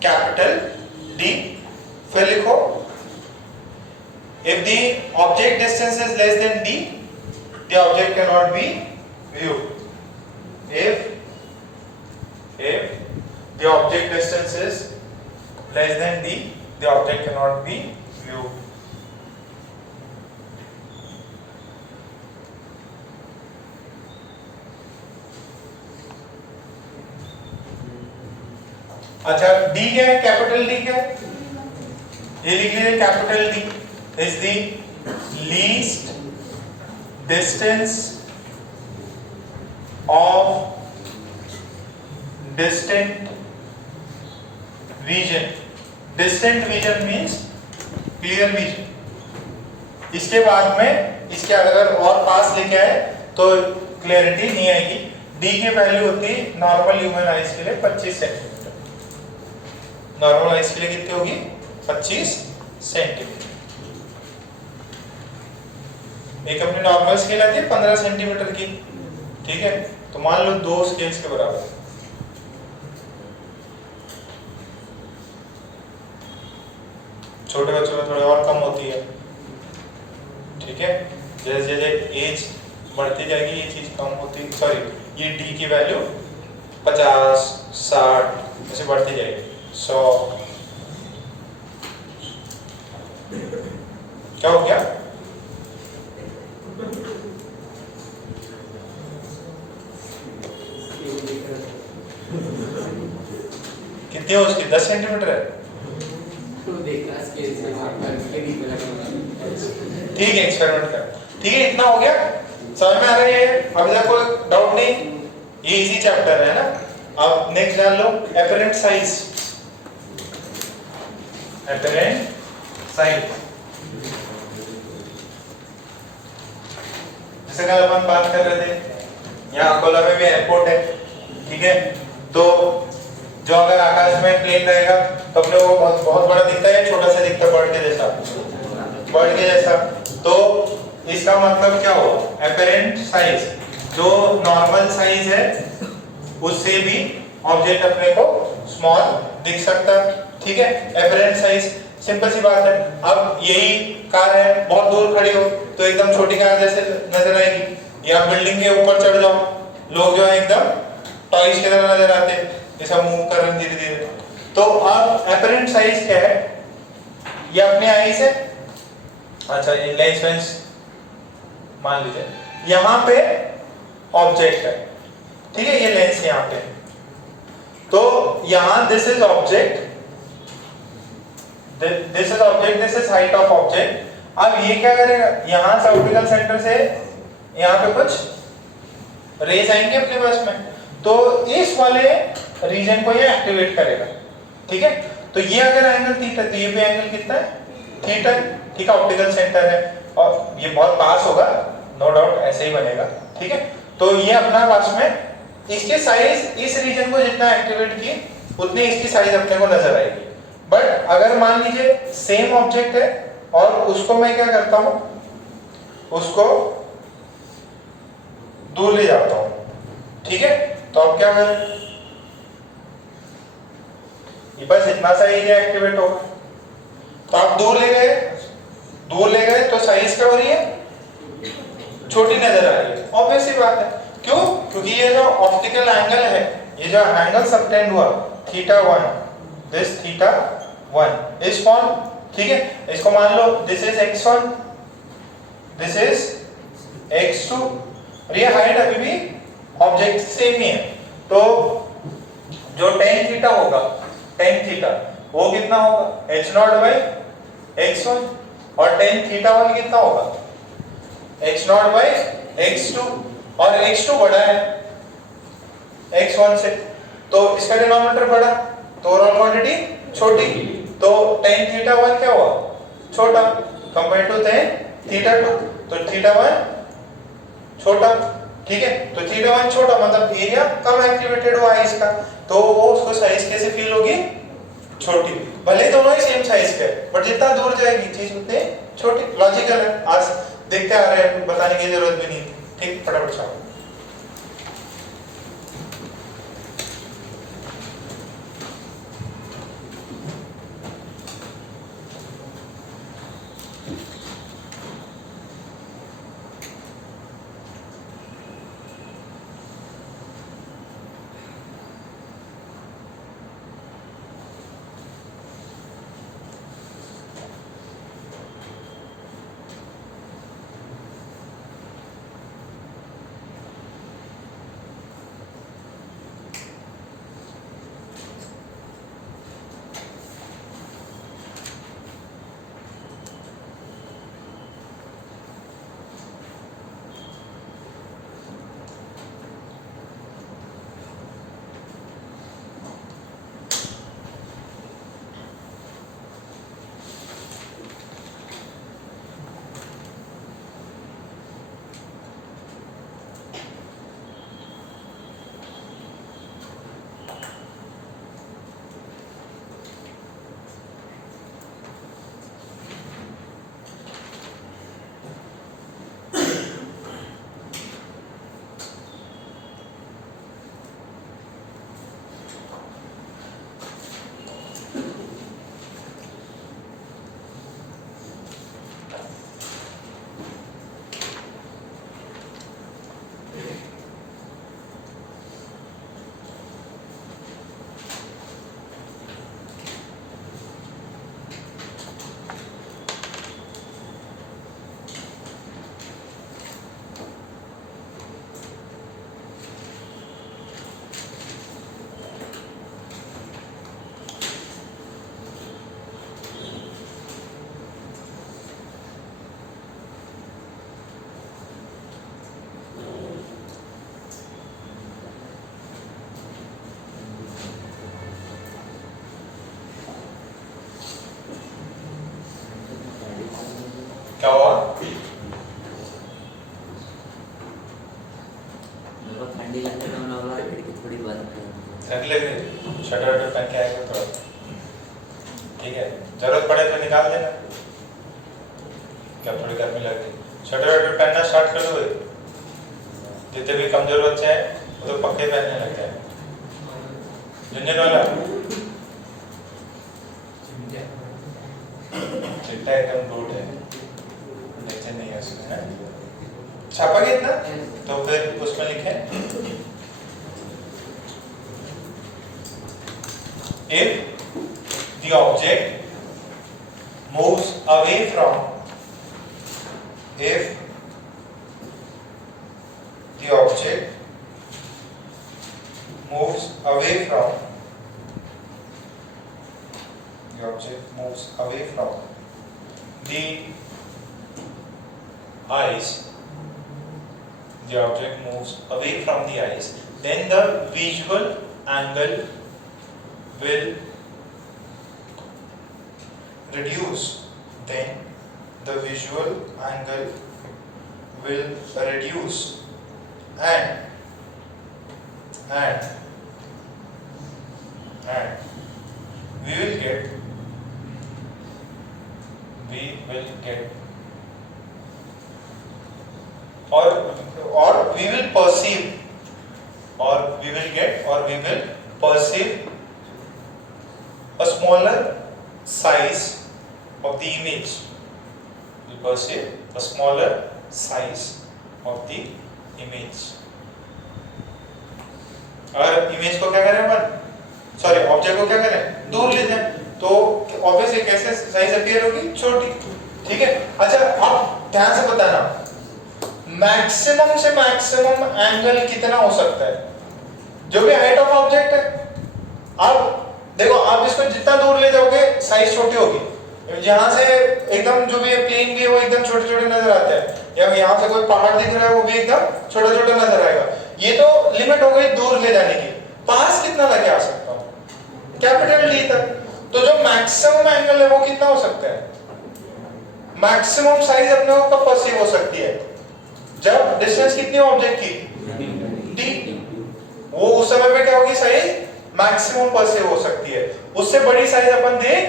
capital D, फिर लिखो if the object distance is less than D, the object cannot be viewed. If the object distance is less than D, the object cannot be viewed. अच्छा, D क्या है? Capital D क्या है? ये लिख लीजिए, capital D is the least distance of distant vision. Distant vision means clear vision. इसके बाद में इसके अगर और पास लेके आए तो क्लियरिटी नहीं आएगी। D की वैल्यू होती है नॉर्मल ह्यूमन आइज के लिए 25 सेंटीमीटर। नॉर्मल आइज के लिए कितनी होगी? 25 सेंटीमीटर। एक अपनी नॉर्मल स्केल आती है 15 सेंटीमीटर की, ठीक है, तो मान लो 2 स्केल्स के बराबर। छोटे बच्चों में थोड़ी और कम होती है, ठीक है, जैसे जैसे एज बढ़ती जाएगी ये चीज कम होती, सॉरी ये डी की वैल्यू 50, 60 ऐसे बढ़ती जाएगी, 100। क्या हो गया? कितनी है उसकी? 10 सेंटीमीटर है। ठीक है, एक्सपेरिमेंट कर। ठीक है, इतना हो गया, समझ में आ रहा है? अभी तक कोई डाउट नहीं? ये इजी चैप्टर है ना। अब नेक्स्ट जान लो एपरेंट साइज। एपरेंट साइज जैसे कल अपन बात कर रहे थे, यहाँ अकोला में भी एयरपोर्ट है, ठीक है, तो जो अगर आकाश में प्लेन रहेगा तो अपने वो बहुत बड़ा दिखता है, छोटा सा दिखता है, बर्ड के जैसा, बर्ड के जैसा। तो इसका मतलब क्या हो? एपरेंट साइज, जो नॉर्मल साइज है उससे भी ऑब्जेक्ट अपने को स्मॉल दिख सकता है, ठीक है। एपरेंट साइज सिंपल सी बात है। अब यही कार है, बहुत दूर खड़ी हो तो एकदम छोटी कार जैसे नजर आएगी, या बिल्डिंग के ऊपर चढ़ जाओ, लोग जो है एकदम टॉयज की तरह नजर आते हैं, ऐसा मूव कर रहे हैं धीरे धीरे। तो अब एपरेंट साइज क्या है? ये अपने आईज है, अच्छा ये लेंस वेंस मान लीजिए, यहाँ पे ऑब्जेक्ट है, ठीक है, ये लेंस यहाँ पे, तो यहाँ this is object, this is object, this is height of object. अब ये क्या करेगा? यहाँ से ऑप्टिकल सेंटर से यहाँ पे कुछ रेज आएंगे अपने पास में, तो इस वाले रीजन को ये एक्टिवेट करेगा, ठीक है। तो ये अगर एंगल थीटा, तो ये भी एंगल कितना है, थीटा, ठीक है, ऑप्टिकल सेंटर है और ये बहुत पास होगा, नो डाउट ऐसे ही बनेगा, ठीक है। तो ये अपना पास में इसके साइज इस रीजन को जितना एक्टिवेट की उतनी इसकी साइज अपने को नजर आएगी। बट अगर मान लीजिए सेम ऑब्जेक्ट है और उसको मैं क्या करता हूं, उसको दूर ले जाता हूं, ठीक है। तो अब क्या करें, ये बस इतना सा एरिया एक्टिवेट होगा। तो आप दूर ले गए तो साइज क्या हो रही है, छोटी नजर आ रही है, ऑब्वियस ही बात है। क्यों? क्योंकि ये जो ऑप्टिकल एंगल है, ये जो एंगल सबटेंड हुआ θ1, दिस θ1 इज फॉर्म, ठीक है। इसको मान लो this is x1, this is x2 और ये हाइट अभी भी ऑब्जेक्ट सेम ही है। तो जो tan थीटा होगा, tan थीटा वो कितना होगा, h0/x1 और tan θ1 कितना होगा, h0/x2 और x2 बड़ा है x1 से, तो इसका डिनोमिनेटर बड़ा तो ओवरऑल क्वांटिटी छोटी, तो tan θ1 क्या हुआ, छोटा कंपेयर टू tan θ2, तो θ1 छोटा, ठीक है। तो θ1 छोटा मतलब एरिया कम एक्टिवेटेड हुआ है इसका, तो वो उसको साइज कैसे फील होगी, छोटी, भले दोनों ही सेम साइज के, बट जितना दूर जाएगी चीज उतने छोटी। लॉजिकल है, आज देखते आ रहे हैं, बताने की जरूरत भी नहीं, ठीक, फटाफट चाहो। क्या हुआ, मेरे को ठंडी लगती है, मैंने बोला खिड़की थोड़ी बंद कर। ठंड लग रही, शटर वटर पहन के आएगा थोड़ा, ठीक है, जरूरत पड़े तो निकाल देना, क्या थोड़ी गर्मी लग रही, शटर वटर पहनना स्टार्ट कर दो। जितने भी कमजोर बच्चे हैं वो तो पक्के पहनने लग गए, झुंझुन वाला चिट्टा एकदम रूट है, लेक्चर नहीं है उसमें, है छापा गया इतना, तो फिर उसमें लिखे if the object moves away from, if the object moves away from, the object moves away from the eyes, the object moves away from the eyes, then the visual angle will reduce. Then the visual angle will reduce and we will get or we will perceive a smaller size of the image. We perceive a smaller size of the image. और image को क्या करें अपन, sorry object को क्या करें, दूर ले जाएं, तो ऑब्वियसली कैसे साइज अपीयर होगी, छोटी. ठीक है. अच्छा, अब ध्यान से बताना, मैक्सिमम से मैक्सिमम एंगल कितना हो सकता है, जो भी हाइट ऑफ ऑब्जेक्ट है. अब देखो, आप इसको जितना दूर ले जाओगे साइज छोटी होगी. जहां से एकदम जो भी प्लेन भी है वो एकदम छोटे छोटे नजर आते हैं, या यहाँ से कोई पहाड़ दिख रहा है वो भी एकदम छोटा छोटा नजर आएगा. ये तो लिमिट हो गई दूर ले जाने की. पास कितना लेके आ सकता हूँ, कैपिटल डी तक. तो जो मैक्सिमम एंगल है वो कितना हो सकता है, मैक्सिमम साइज अपने को कब परसीव हो सकती है, जब डिस्टेंस कितनी ऑब्जेक्ट की, डी. वो उस समय पे क्या होगी, साइज मैक्सिमम परसीव हो सकती है. उससे बड़ी साइज अपन देख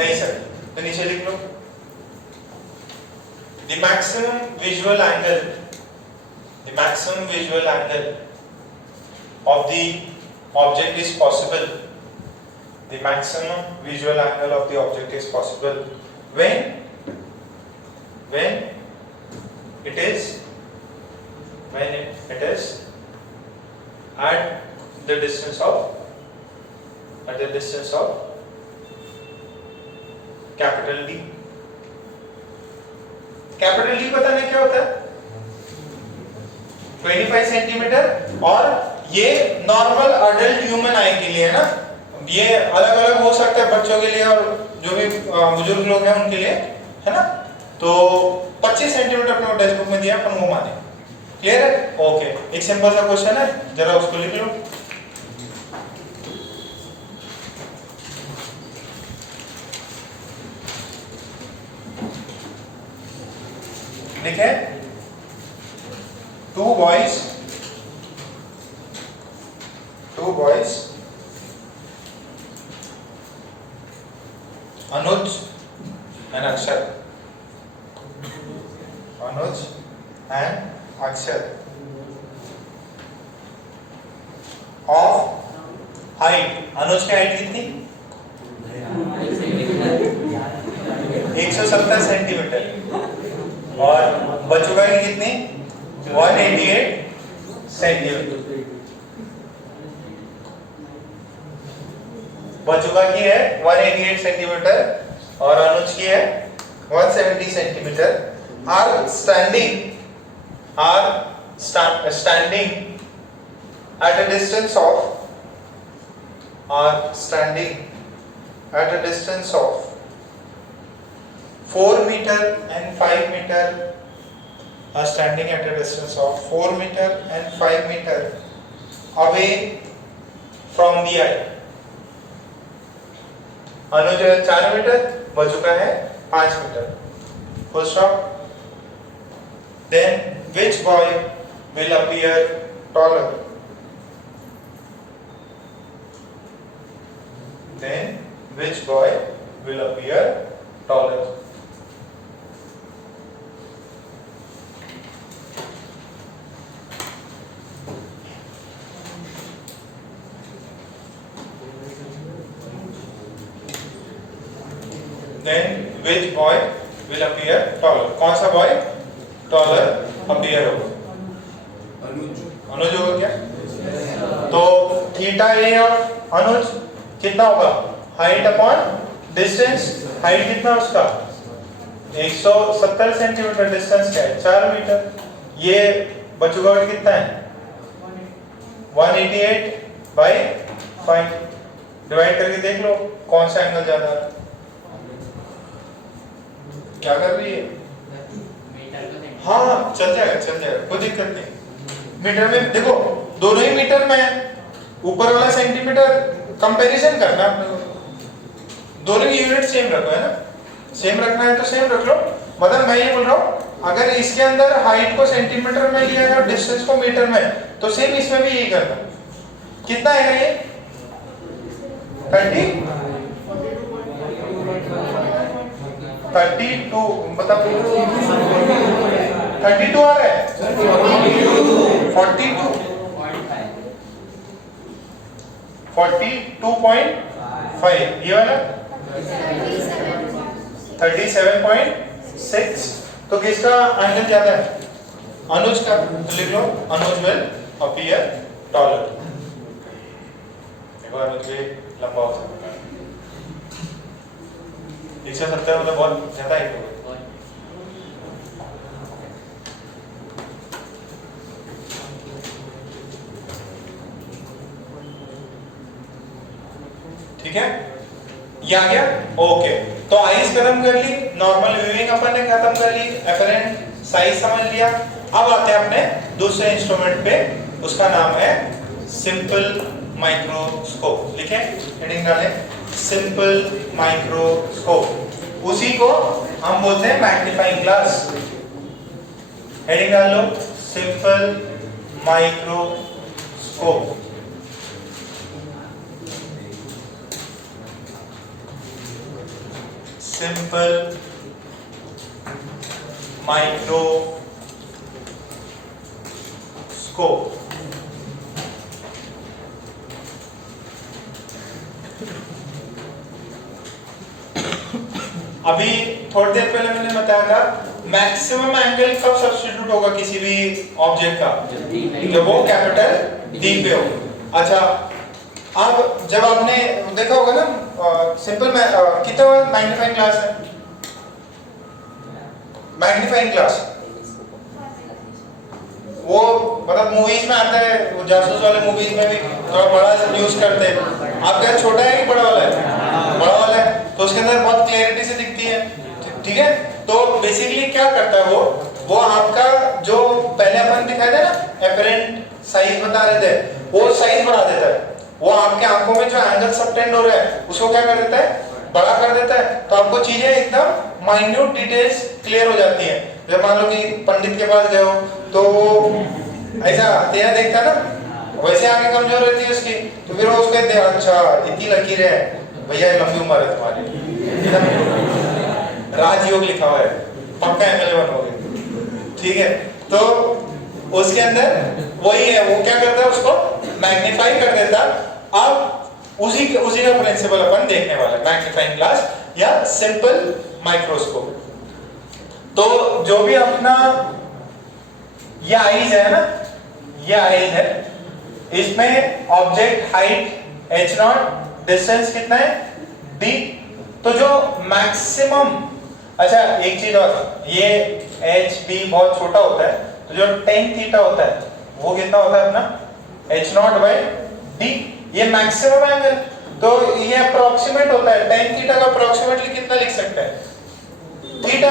नहीं सकते. तो नीचे लिख लो, the maximum visual angle of the object is possible. The maximum visual angle of the object is possible when it is at the distance of capital D. Capital D पता नहीं क्या होता है, 25 सेंटीमीटर. और ये नॉर्मल अडल्ट ह्यूमन आई के लिए है ना, ये अलग अलग हो सकता है बच्चों के लिए और जो भी बुजुर्ग लोग हैं उनके लिए, है ना. तो 25 सेंटीमीटर अपने टेक्स्ट बुक में दिया, अपन वो माने. क्लियर है? ओके. एक सिंपल सा क्वेश्चन है, जरा उसको लिख लो. लिखे, two boys Anuj and Akshar of height. अनुज की हाइट कितनी, 170 सेंटीमीटर. और बचुका की कितनी, 188 सेंटीमीटर. बचुका की है 188 सेंटीमीटर और अनुज की है 170 centimetre. Are standing at a distance of 4 meter and 5 meter, are standing at a distance of 4 meter and 5 meter away from the eye. अनुज है 4 मीटर, बचुका है 5 metre. Full stop. Then which boy will appear taller? Then which boy will appear taller? Then which boy will appear taller? कौन सा boy taller appear होगा? अनुज होगा क्या? तो theta A of अनुज कितना होगा, हाइट अपॉन डिस्टेंस. हाइट कितना उसका 170 सेंटीमीटर, डिस्टेंस क्या है 4 मीटर. ये बचुका कितना है 188 बाई 5. डिवाइड करके देख लो कौन सा एंगल ज्यादा है. क्या कर रही है, हाँ चल जाएगा कोई दिक्कत नहीं. मीटर में देखो दोनों ही मीटर में है, ऊपर वाला सेंटीमीटर कंपैरिजन करना है अपने को, दोनों की यूनिट सेम रखो, है ना, सेम रखना है तो सेम रख लो। मतलब मैं ये बोल रहा हूँ अगर इसके अंदर हाइट को सेंटीमीटर में लिया है और डिस्टेंस को मीटर में, तो सेम इसमें भी यही करना। कितना है ये 32 मतलब 32 आ रहा है 42.5 ये वाला 37.6। तो किसका एंगल ज्यादा है? अनुज का। तो लिख लो अनुज विल अपीयर टॉलर। देखो अनुज भी लंबा हो सकता है 170 मतलब बहुत ज्यादा है। ठीक है ये आ गया। ओके तो आइज खत्म कर ली, नॉर्मल व्यूइंग अपन ने खत्म कर ली, एफरेंट साइज समझ लिया। अब आते हैं अपने दूसरे इंस्ट्रूमेंट पे, उसका नाम है सिंपल माइक्रोस्कोप। लिखे हेडिंग डालें सिंपल माइक्रोस्कोप, उसी को हम बोलते हैं मैग्नीफाइंग ग्लास। हेडिंग डाल लो सिंपल माइक्रोस्कोप। Simple microscope. अभी थोड़ी देर पहले मैंने बताया था मैक्सिमम एंगल कब सब्स्टिट्यूट होगा किसी भी ऑब्जेक्ट का, जब वो कैपिटल डी पे हो। अच्छा अब जब आपने देखा होगा ना सिंपल में कितना मैग्नीफाइंग ग्लास है? मैग्नीफाइंग ग्लास वो मतलब मूवीज में आता है, वो जासूस वाले मूवीज में भी थोड़ा बड़ा यूज करते हैं। आपका छोटा है कि बड़ा वाला है? बड़ा वाला है तो उसके अंदर बहुत क्लैरिटी से दिखती है। ठीक है तो बेसिकली क्या करता है वो आपका जो पहले अपन दिखाया था ना एपरेंट साइज बता रहे थे, वो साइज बढ़ा देता है। वो आपके आंखों में जो एंगल सबटेंड हो रहा है उसको क्या कर देता है? बड़ा कर देता है। तो आपको चीजें एकदम माइन्यूट डिटेल्स क्लियर हो जाती हैं। जब मान लो कि पंडित के पास गए हो तो वो ऐसा तेरा देखता ना, वैसे आंखें कमजोर रहती है उसकी, तो फिर वो उसको कहते हैं अच्छा इतनी लकीरें हैं भैया, लंबी उम्र है तुम्हारी, राजयोग लिखा हुआ है, पक्का एमएलए बनोगे। ठीक है तो उसके अंदर वही है, वो क्या करता है उसको मैग्नीफाई कर देता। अब उसी का प्रिंसिपल अपन देखने वाले, मैग्नीफाइंग ग्लास या सिंपल माइक्रोस्कोप। तो जो भी अपना ये आईज है ना, ये आईज है, इसमें ऑब्जेक्ट हाइट h0, डिस्टेंस कितना है d। तो जो मैक्सिमम, अच्छा एक चीज और, ये hd बहुत छोटा होता है, तो जो tan थीटा होता है वो कितना होता है अपना h0/d, ये मैक्सिमम एंगल। तो ये अप्रोक्सीमेट होता है, tan थीटा का अप्रोक्सीमेटली कितना लिख सकते हैं? थीटा।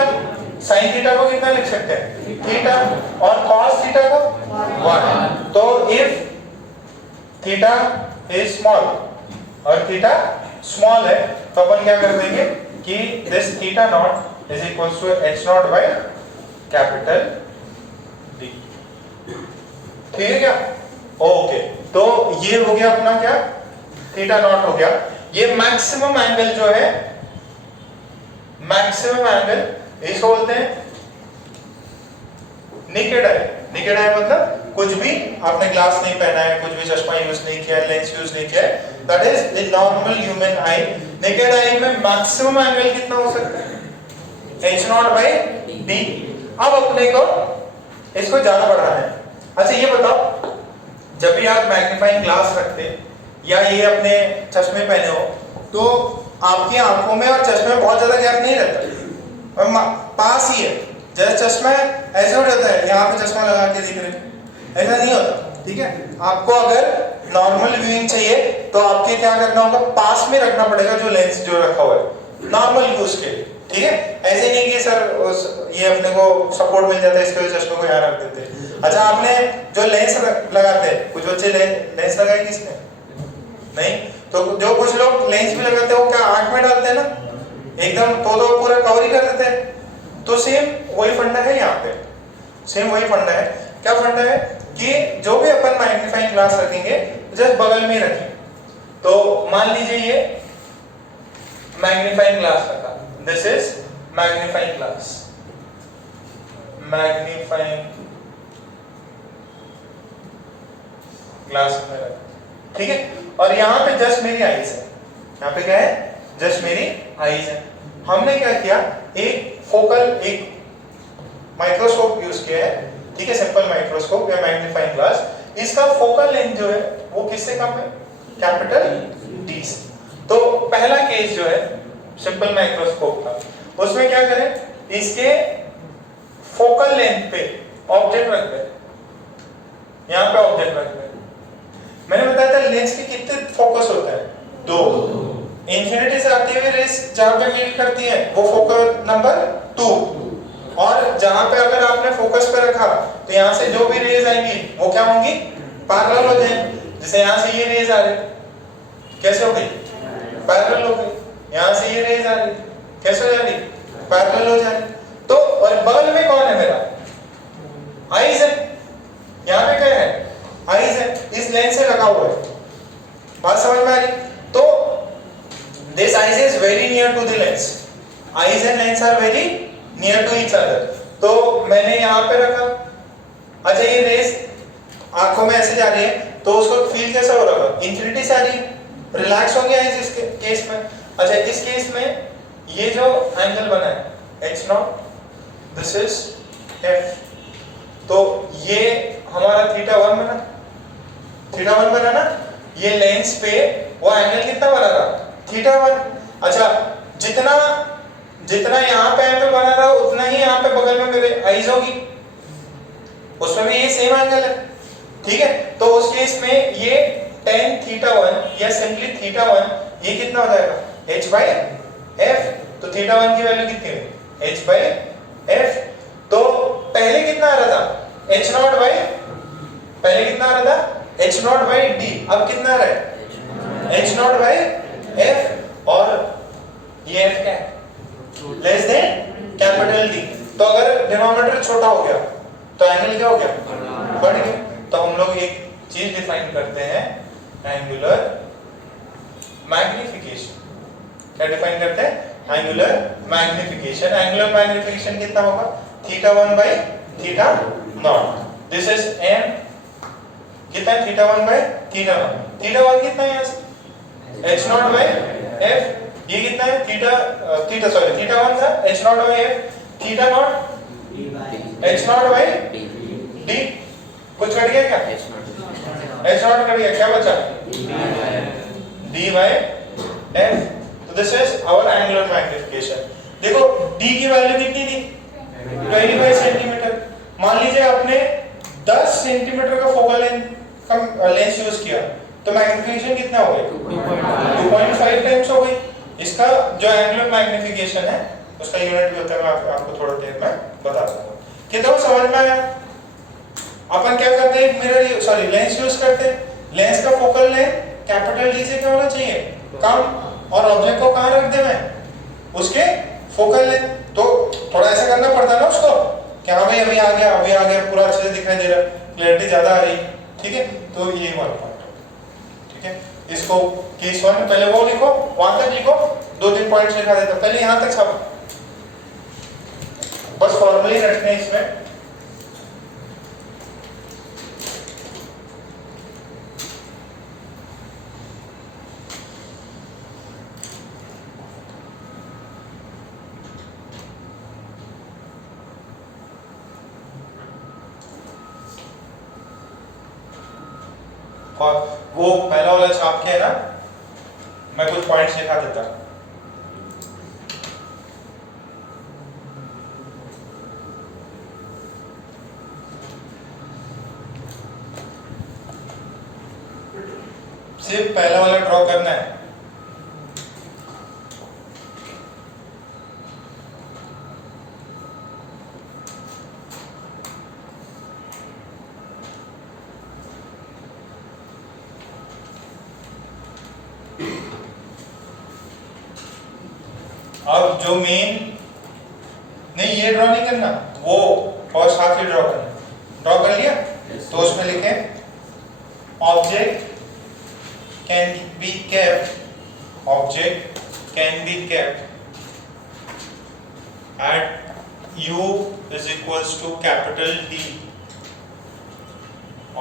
sin थीटा को कितना लिख सकते हैं? थीटा। और cos थीटा को 1। तो इफ थीटा इज स्मॉल और थीटा स्मॉल है तो अपन क्या कर देंगे कि this theta not is equals to h0/कैपिटल D। ठीक है क्या? ओके तो ये हो गया अपना क्या, थीटा नॉट हो गया। ये मैक्सिमम एंगल जो है, मैक्सिमम एंगल इसको बोलते हैं नेकेड आई। नेकेड आई मतलब कुछ भी आपने ग्लास नहीं पहना है, कुछ भी चश्मा यूज नहीं किया, लेंस यूज नहीं किया, that is the normal human I. Naked eye में मैक्सिमम एंगल कितना हो सकता है? h0/d। अब अपने को इसको ज्यादा बढ़ाना है। अच्छा ये बताओ, जब भी आप मैग्नीफाइंग ग्लास रखते या ये अपने चश्मे पहने हो तो आपकी आंखों में और चश्मे में बहुत ज्यादा गैप नहीं रहता, और पास ही है। जैसे चश्मा ऐसे हो जाता है, यहाँ पे चश्मा लगा के दिख रहे, ऐसा नहीं होता। ठीक है आपको अगर नॉर्मल व्यूइंग चाहिए तो आपके क्या करना होगा, पास में रखना पड़ेगा जो लेंस जो रखा हुआ है नॉर्मल यूज के लिए। ठीक है, ऐसे नहीं कि सर ये अपने को सपोर्ट मिल जाता है इसके वजह चश्मे को यहाँ रख देते। अच्छा, आपने जो लेंस लगाते हैं, कुछ बच्चे लेंस लगाए किसने नहीं, तो जो कुछ लोग लेंस भी लगाते हैं वो क्या आंख में डालते हैं ना एकदम, तो पूरा कवर ही कर देते हैं। तो सेम वही फंडा है यहाँ पे, सेम वही फंडा है। क्या फंडा है कि जो भी अपन मैग्नीफाइंग ग्लास रखेंगे जस्ट बगल में रखें। तो मान लीजिए ये मैग्नीफाइंग ग्लास रखा, this is magnifying glass, magnifying glass में रखा, ठीक है। और यहाँ पे जस्ट मेरी आईज है, यहाँ पे क्या है, जस्ट मेरी आईज है। हमने क्या किया, एक फोकल, एक माइक्रोस्कोप यूज किया है, ठीक है, सिंपल माइक्रोस्कोप या मैग्नीफाइंग ग्लास। इसका फोकल लेंथ जो है वो किससे कम है, कैपिटल डी से। तो पहला केस जो है सिंपल माइक्रोस्कोप का, उसमें क्या करें, इसके फोकल लेंथ पे ऑब्जेक्ट रख दे, यहाँ पे ऑब्जेक्ट रख दे। मैंने बताया था लेंस के कितने फोकस होता है, 2। इंफिनिटी से आती हुई रेस जहां पे मीट करती है वो फोकस नंबर 2, और जहां पे अगर आपने फोकस पे रखा तो यहाँ से जो भी रेज आएंगी वो क्या होंगी, पैरेलल हो जाएंगी। जैसे यहाँ से ये रेज आ रही, कैसे हो गई, पैरेलल हो गई। यहाँ से ये रेज आ रही, कैसे हो जा रही, पैरेलल हो जा रही। तो और बगल में कौन है मेरा, आईज है, यहाँ पे क्या है, आईज है, इस लेंस से लगा हुआ है, बात समझ में आ रही। तो this eyes is very near to the lens, eyes and lens are very near to each other. तो मैंने यहाँ पे रखा, अच्छा ये रेस आंखों में ऐसे जा रही है तो उसको फील कैसा हो रहा है, इंफिनिटी से आ रही है, रिलैक्स हो गया इस केस में। अच्छा इस केस में ये जो एंगल बना है h0, दिस इज f, तो ये हमारा θ1 बना, θ1 बना ना, ये लेंस पे वो एंगल कितना बना रहा, θ1। अच्छा जितना जितना यहाँ पे एंगल बना रहा उतना ही यहाँ पे बगल में मेरे आईज होगी, उसमें भी ये सेम एंगल है, ठीक है। तो उस केस में ये tan θ1 या सिंपली θ1 ये कितना हो जाएगा, h/f। तो θ1 की वैल्यू कितनी है, h/f। तो पहले कितना आ रहा था, पहले कितना आ रहा था, h0/d, अब कितना आ रहा है, h0/f। और ये f क्या है, लेस देन कैपिटल D। तो अगर डिनोमिनेटर छोटा हो गया तो एंगल क्या हो गया, बढ़ गया। तो हम लोग एक चीज डिफाइन करते हैं, एंगुलर मैग्निफिकेशन। क्या डिफाइन करते हैं, एंगुलर मैग्निफिकेशन। एंगुलर मैग्निफिकेशन कितना होगा, θ1/θ0। दिस इज m, कितना है, θ1/θ0। θ1 कितना है यहाँ से, h0/f। ये कितना है, θ1 था h0/f, θ0 h0/d। कुछ कट गया क्या, h0 कट गया, क्या बचा, d/f। तो this is our angular magnification. देखो d की वैल्यू कितनी थी, 25 सेंटीमीटर। मान लीजिए आपने 10 सेंटीमीटर का फोकल लेंस यूज किया तो मैग्निफिकेशन कितना हो गया, 2.5 टाइम्स हो गई। इसका जो एंगुलर मैग्निफिकेशन है उसका यूनिट भी होता है, मैं आपको थोड़ा देर में बता दूंगा। कितना समझ में आया। अपन क्या करते हैं, मिरर सॉरी लेंस यूज करते हैं, लेंस का फोकल लेंथ कैपिटल डी से क्या होना चाहिए, कम, और ऑब्जेक्ट को कहां रख दे मैं, उसके फोकल लेंथ। तो थोड़ा ऐसा करना पड़ता है ना उसको कि हाँ भाई अभी आ गया, पूरा अच्छे से दिखाई दे रहा है, क्लैरिटी ज्यादा आ रही, ठीक है। तो ये वाला पॉइंट, ठीक है। इसको केस 1 में पहले वो लिखो, वहां तक लिखो, 2-3 पॉइंट्स लिखा देता, पहले यहां तक सब बस फॉर्मली रखने इसमें। और वो पहला वाला छाप के है ना, मैं कुछ पॉइंट्स लिखा देता। सिर्फ पहला वाला ड्रॉ करना है। अब जो मेन नहीं ये ड्रॉ नहीं करना, वो फर्स्ट हाफ ही ड्रॉ करना। ड्रॉ कर लिया? तो उसमें लिखें object can be kept, object can be kept at u is equals to capital D.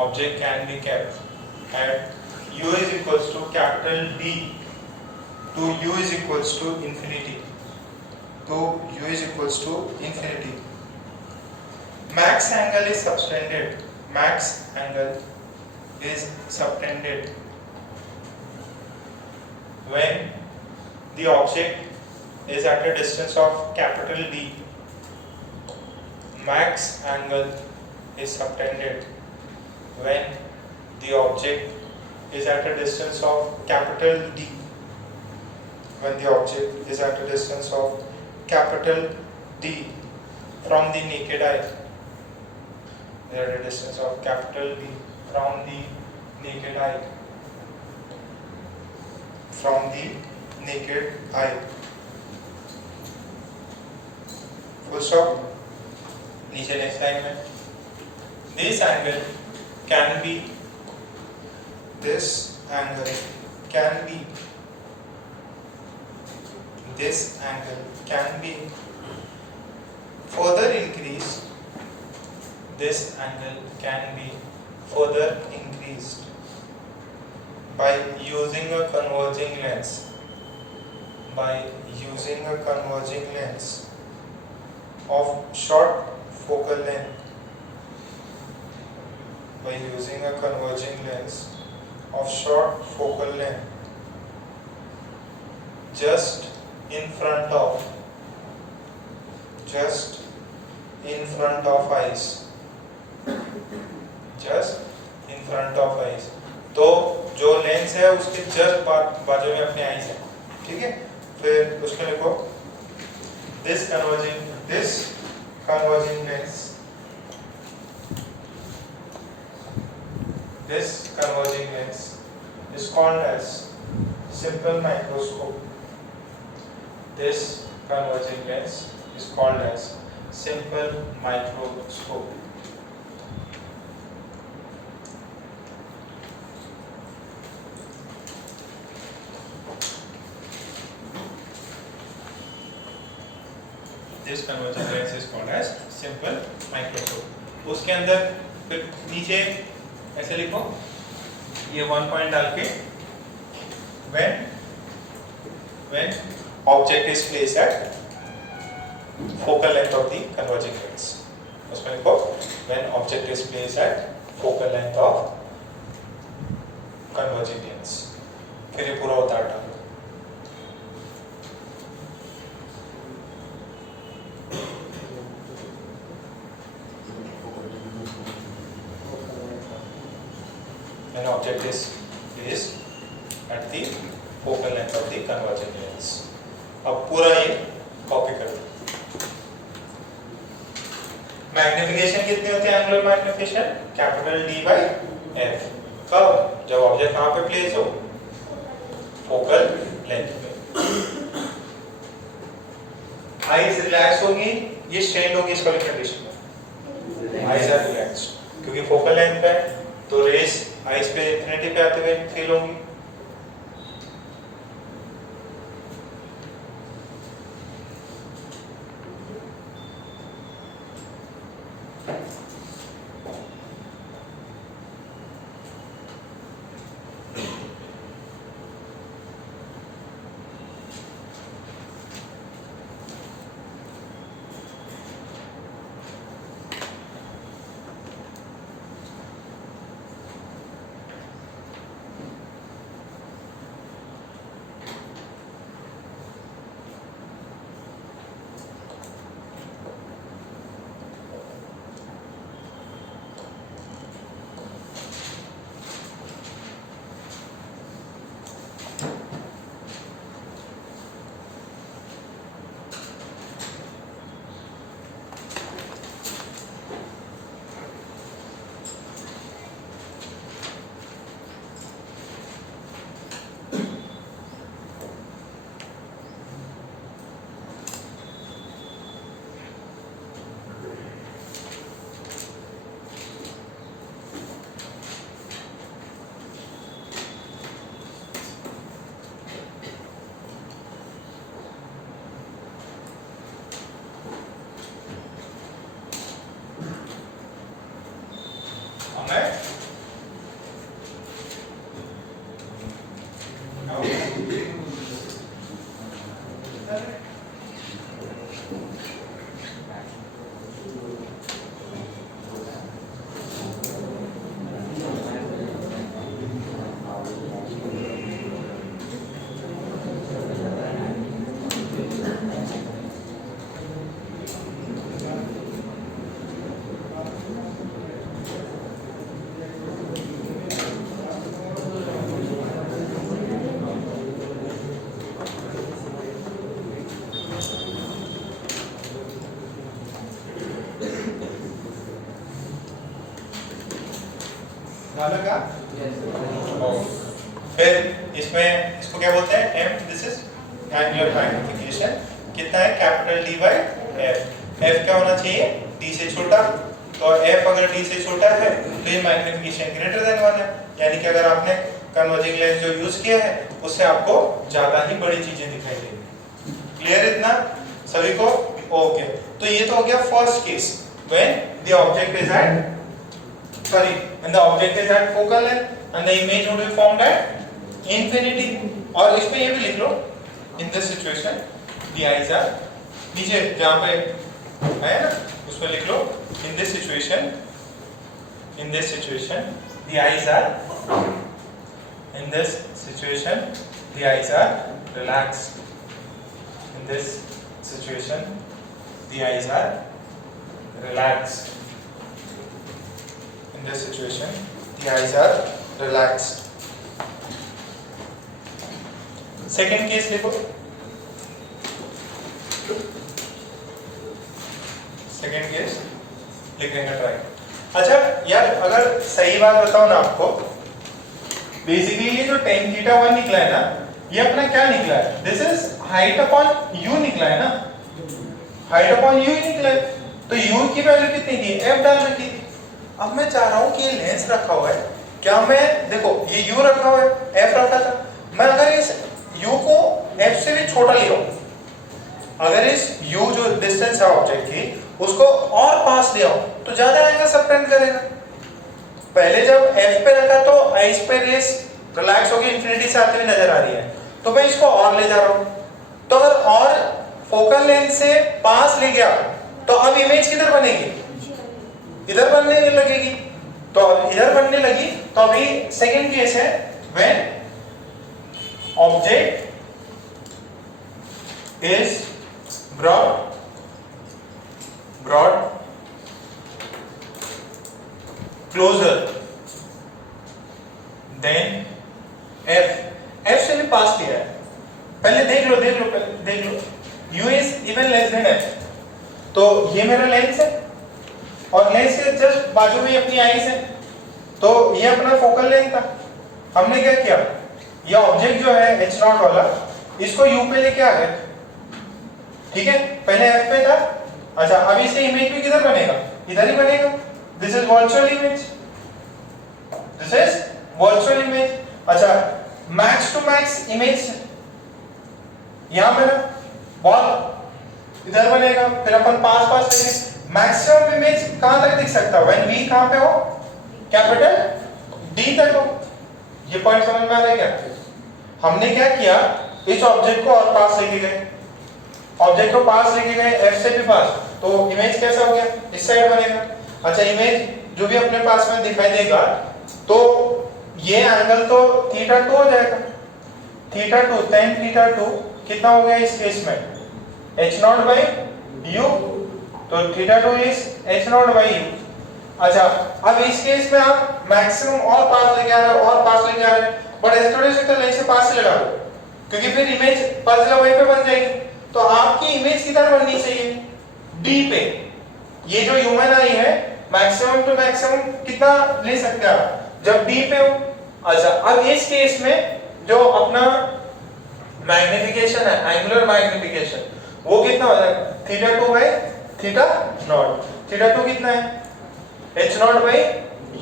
Object can be kept at u is equals to capital D to u is equals to infinity. To u is equals to infinity. Max angle is subtended. Max angle is subtended when the object is at a distance of capital D. Max angle is subtended when the object is at a distance of capital D. When the object is at a distance of capital D from the naked eye. They are at a distance of capital D from the naked eye. From the naked eye. Full stop. नीचे next line में this angle can be this angle can be this angle can be further increased. This angle can be further increased by using a converging lens. By using a converging lens of short focal length. By using a converging lens of short focal length just in front of eyes. Just in front of eyes. तो जो lens है उसके just बाजू में अपने eyes है, ठीक है? फिर उसमें लिखो this converging lens. This converging lens is called as simple microscope. This converging lens is called as simple microscope. This converging lens is called as simple microscope. उसके अंदर फिर नीचे ऐसे लिखो, ये 1 पॉइंट डाल के when object is placed at focal length of the converging lens. उसमें लिखो when object is placed at focal length of converging lens. फिर ये पूरा उतार डालो. When object is placed at the focal length of the converging lens. अब पूरा ये कॉपी कर दो. मैग्निफिकेशन कितनी होती है angular magnification? Capital D by F. कब? जब ऑब्जेक्ट कहाँ पे प्लेस हो? फोकल लेंथ पे. आईज रिलैक्स होगी, ये स्ट्रेन होगी इस वाली कंडीशन में. आईज आर रिलैक्स्ड क्योंकि फोकल लेंथ पे है, तो रेस आईज पे इंफिनिटी पे आते हुए फील होंगी. मालूम का? फिर इसमें इसको क्या बोलते हैं? M, this is angular magnification. कितना है? Capital D by F। F क्या होना चाहिए? D से छोटा। तो F अगर D से छोटा है तो ये मैग्निफिकेशन ग्रेटर देन 1 है, यानी कि अगर आपने कन्वर्जिंग लेंस जो यूज किया है उससे आपको ज्यादा ही बड़ी चीजें दिखाई देंगी। क्लियर इतना सभी को? ओके, तो ये तो हो गया first case when the object is at when the object is at focal length and the image would be formed at infinity। और इसमें ये भी लिख लो, in this situation the eyes are, नीचे जहाँ पे है ना उसमें लिख लो, in this situation the eyes are, in this situation the eyes are relaxed, in this situation the eyes are relaxed, in this situation the eyes are relaxed। Second case देखो, second case लिखने का try. अच्छा यार, अगर सही बात बताओ ना आपको, बेसिकली ये जो tan थीटा 1 निकला है ना, ये अपना क्या निकला है? This is height upon u निकला है ना, हाइट अपॉन u ही निकला है। तो u की वैल्यू कितनी थी? f डाल रखी थी। अब मैं चाह रहा हूं कि ये लेंस रखा हुआ है, क्या मैं देखो ये u रखा हुआ है, f रखा था, मैं अगर इस u को f से भी छोटा लिया, अगर इस u जो डिस्टेंस है ऑब्जेक्ट की उसको और पास लिया तो ज्यादा एंगल सबटेंड करेगा। पहले जब f पे रखा तो आइस पे रेस रिलैक्स होकर इंफिनिटी से आती हुई नजर आ रही है, तो मैं इसको और ले जा रहा हूं, तो अगर और फोकल लेंथ से पास ले गया तो अब इमेज किधर बनेगी? इधर बनने लगेगी। तो अब इधर बनने लगी तो अभी सेकंड केस है when object is brought closer than f से भी पास लिया है। पहले देख लो u इज इवन लेस देन f, तो ये मेरा लेंस है और लेंस के जस्ट बाजू में अपनी आईज है, तो ये अपना फोकल लेंथ था। हमने क्या किया, ये ऑब्जेक्ट जो है h0 वाला इसको u पे लेके आ गए, ठीक है, पहले f पे था। अच्छा अब इससे इमेज भी किधर बनेगा? इधर ही बनेगा। This is virtual image, this is virtual image. अच्छा मैक्स टू मैक्स इमेज यहां पे ना बॉल इधर बनेगा, फिर अपन पास लेंगे। मैक्सिमम इमेज कहां तक दिख सकता है? व्हेन v कहां पे हो? कैपिटल D तक हो। ये पॉइंट समझ में आ रहा है क्या? हमने क्या किया, इस ऑब्जेक्ट को और पास लेके गए, ऑब्जेक्ट को पास लेके गए f से भी पास, तो इमेज कैसा हो गया? इस साइड बनेगा। अच्छा इमेज जो भी अपने पास में दिखाई देगा तो ये एंगल तो थीटा 2 हो जाएगा। थीटा 2 tan थीटा 2 कितना हो गया इस केस में? h0 बाई u, तो theta 2 is h0 by u। अच्छा अब इस केस में आप मैक्सिमम और पास लेके आ रहे हो, और पास लेके आ रहे हो, बट ऐसे थोड़े से तो लेंस से पास ही लगा दो, क्योंकि फिर इमेज पजला वहीं पे बन जाएगी। तो आपकी इमेज किधर बननी चाहिए? D पे। ये जो ह्यूमन आई है मैक्सिमम टू मैक्सिमम कितना ले सकते हैं आप? जब D पे हो। अच्छा अब इस केस में जो अपना मैग्निफिकेशन है, एंगुलर मैग्निफिकेशन, वो कितना हो जाएगा? Theta 2 by theta naught. Theta 2 कितना है? h0 by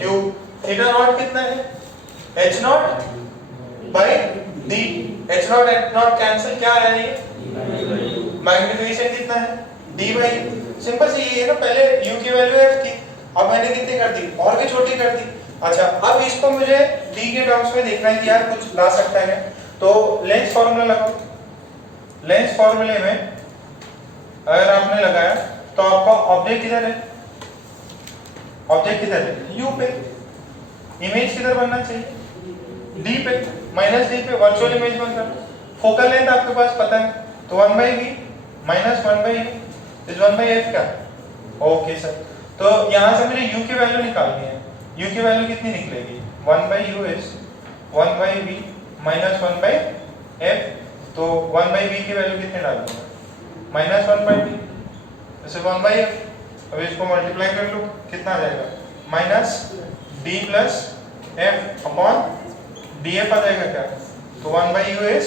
u। Theta naught कितना है? h0 by d। h0 h0 cancel, क्या है ये? मैग्निफिकेशन कितना है? d by u। सिंपल सी ये है ना, पहले u की वैल्यू f थी, अब मैंने कितनी कर दी? और भी छोटी कर दी। अच्छा अब इसको मुझे d के टर्म्स में देखना है कि यार कुछ ला सकता है, तो लेंस फॉर्मूला लगाओ। लेंस फॉर्मूले में अगर आपने लगाया तो आपका ऑब्जेक्ट किधर है? ऑब्जेक्ट किधर है? यू पे। इमेज किधर बनना चाहिए? डी पे, माइनस डी पे वर्चुअल इमेज बन रहा है। फोकल लेंथ आपके पास पता है, तो 1/v minus 1/u is 1/f क्या? ओके सर, तो यहां से मुझे u की वैल्यू निकालनी है। u की वैल्यू कितनी निकलेगी? 1/u is 1/v minus 1/f, तो 1/v की वैल्यू कितनी डालूंगा? माइनस 1/v, जैसे 1/f। अब इसको मल्टीप्लाई कर लो, कितना आ जाएगा? Minus d plus f upon df आ जाएगा क्या? तो 1/u इज,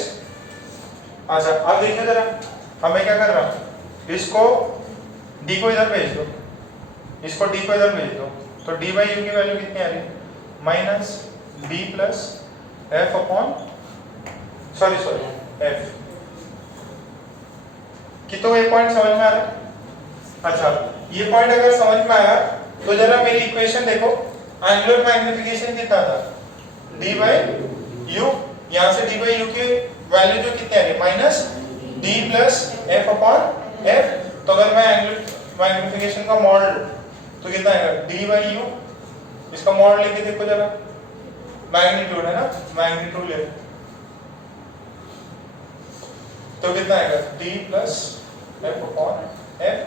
अच्छा अब देखिए जरा, अब मैं क्या कर रहा हूँ, इसको d को इधर भेज दो, इसको d को इधर भेज दो, तो d/u की वैल्यू कितनी आ रही है? Minus d plus f upon sorry f। कितना ये पॉइंट समझ में आ रहा है? अच्छा, ये पॉइंट अगर समझ में आया तो जरा मेरी इक्वेशन देखो, एंगुलर मैग्निफिकेशन कितना था? d/u, यहाँ से d/u की वैल्यू जो कितनी आ रही है? Minus d plus f upon f। तो अगर मैं एंगुलर मैग्निफिकेशन का मॉड तो कितना आएगा? d/u, इसका मॉड लेके देखो जरा, मैग्नीट्यूड है ना, मैग्नीट्यूड ले, तो कितना आएगा? d plus f upon f,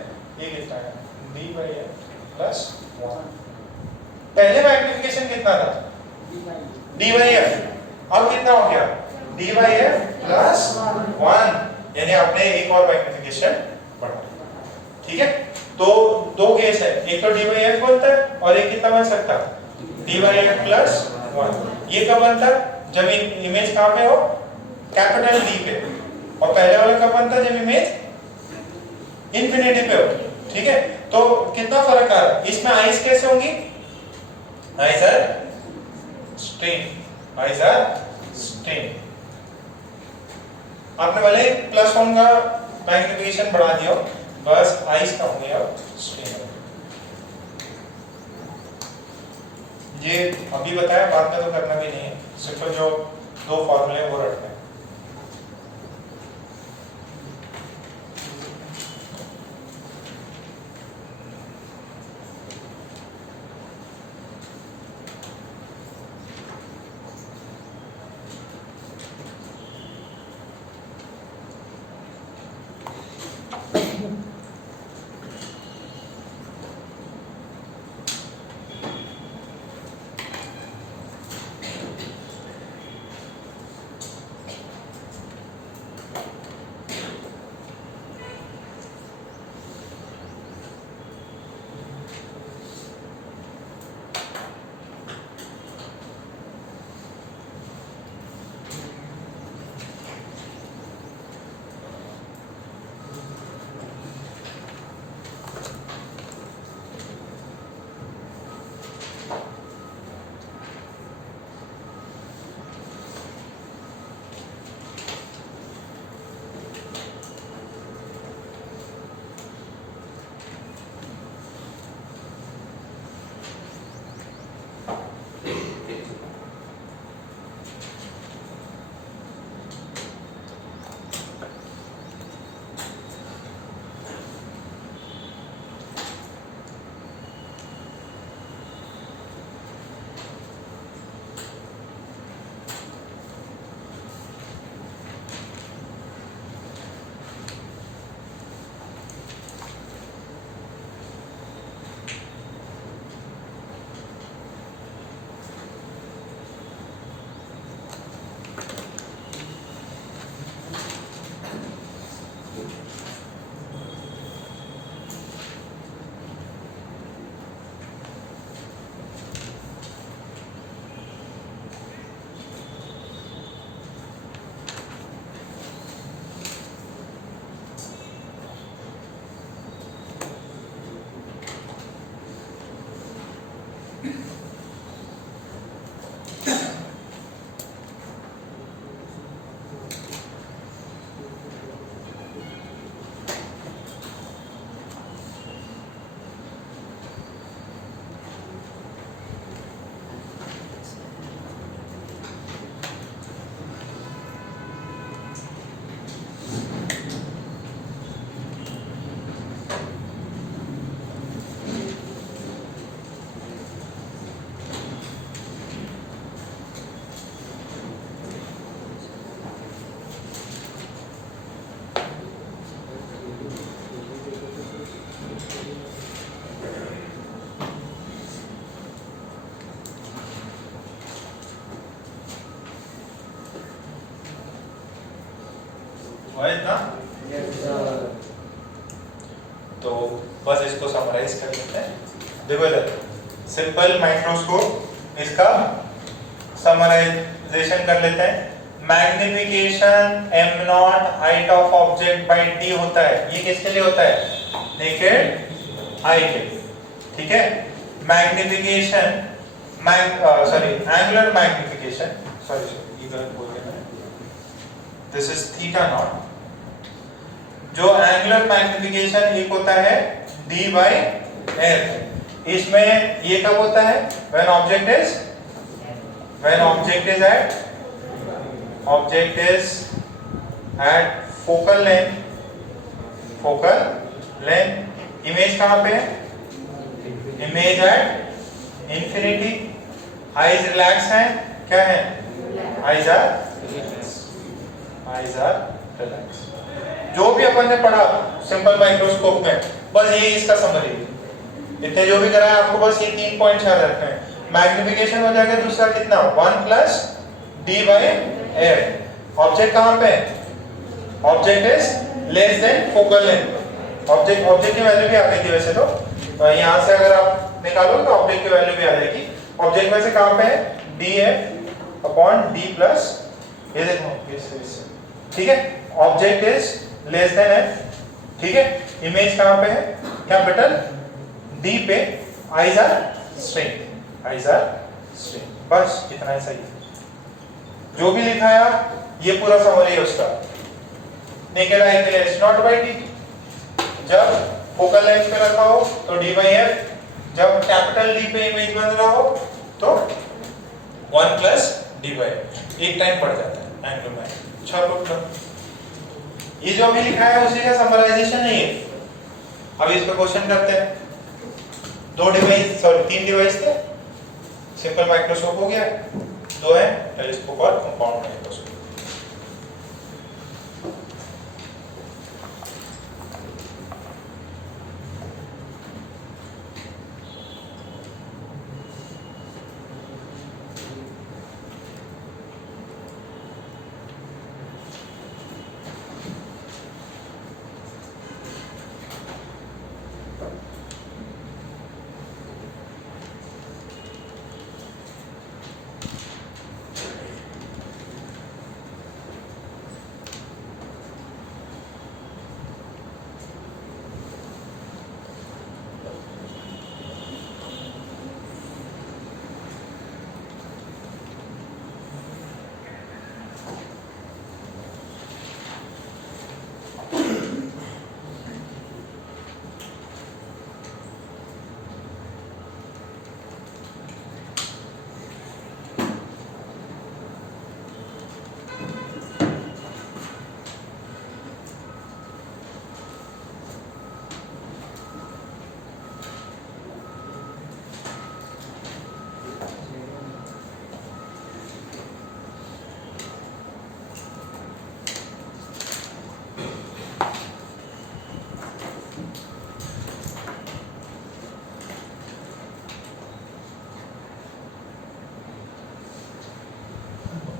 ये कितना है? d/f plus 1। पहले मैग्निफिकेशन कितना था? d/f, अब कितना हो गया? d/f प्लस 1, यानी आपने एक और मैग्निफिकेशन बढ़ा। ठीक है, तो दो केस है, एक तो d/f बनता है और एक कितना बन सकता है? d/f plus 1। ये कब बनता है? जब इमेज कहाँ पे हो? कैपिटल D पे। और पहले वाला कब बनता है? जब इमेज इंफिनिटी पे हो। ठीक है, तो कितना फर्क आ रहा है इसमें? आइज कैसे होंगी? Eyes R strain, eyes R strain. आपने भले प्लस 1 का मैग्निफिकेशन बढ़ा दिया, बस आइज का होंगे अब स्ट्रेन। ये अभी बताया, बाद में तो करना भी नहीं है, सिर्फ जो दो फॉर्मूले वो रटना है। हुआ इतना? तो बस इसको समराइज कर लेते हैं। देखो इधर सिंपल माइक्रोस्कोप, इसका समराइजेशन कर लेते हैं। Magnification m not height of object by d होता है। ये किसके लिए होता है? नेकेड आई के लिए, ठीक है। मैग्निफिकेशन एंगुलर मैग्निफिकेशन, सॉरी इधर बोल देना, दिस इज थीटा नॉट। जो एंगुलर मैग्निफिकेशन एक होता है d बाय f। इसमें ये कब होता है? when object is at focal length। Image कहाँ पे है? Image at infinity. Eyes relax हैं, क्या है? Eyes are relax. जो भी अपन ने पढ़ा सिंपल माइक्रोस्कोप में, बस ये इसका समरी है। इतने जो भी करा है आपको बस ये 3 पॉइंट याद रखने हैं। मैग्निफिकेशन हो जाएगा दूसरा कितना? 1 plus d by f। Object कहाँ पे है? Object is less than focal length. Object की वैल्यू भी आ गई थी वैसे तो, यहाँ से अगर आप निकालो तो ऑब्जेक्ट की वैल्यू भी आ जाएगी। ऑब्जेक्ट में से कहाँ पे है? df अपॉन d प्लस, ये देखो इससे, ठीक है। Object is less than f, ठीक है। इमेज कहाँ पे है? कैपिटल D पे, आईज आर स्ट्रेट, बस इतना ही सही है। जो भी लिखा है ये पूरा समरी है उसका। नेकेड आई के लिए S नॉट बाई D, जब फोकल लेंथ पे रखा हो तो D बाई F, जब कैपिटल D पे इमेज बन रहा हो तो 1 प्लस D बाई F। एक टाइम पड़ जाता है एंगल में। चलो ये जो भी लिखा है उसी का समराइजेशन है ये। अब इस पे क्वेश्चन करते हैं। 3 डिवाइस थे। सिंपल माइक्रोस्कोप हो गया, 2 है टेलीस्कोप और कंपाउंड माइक्रोस्कोप।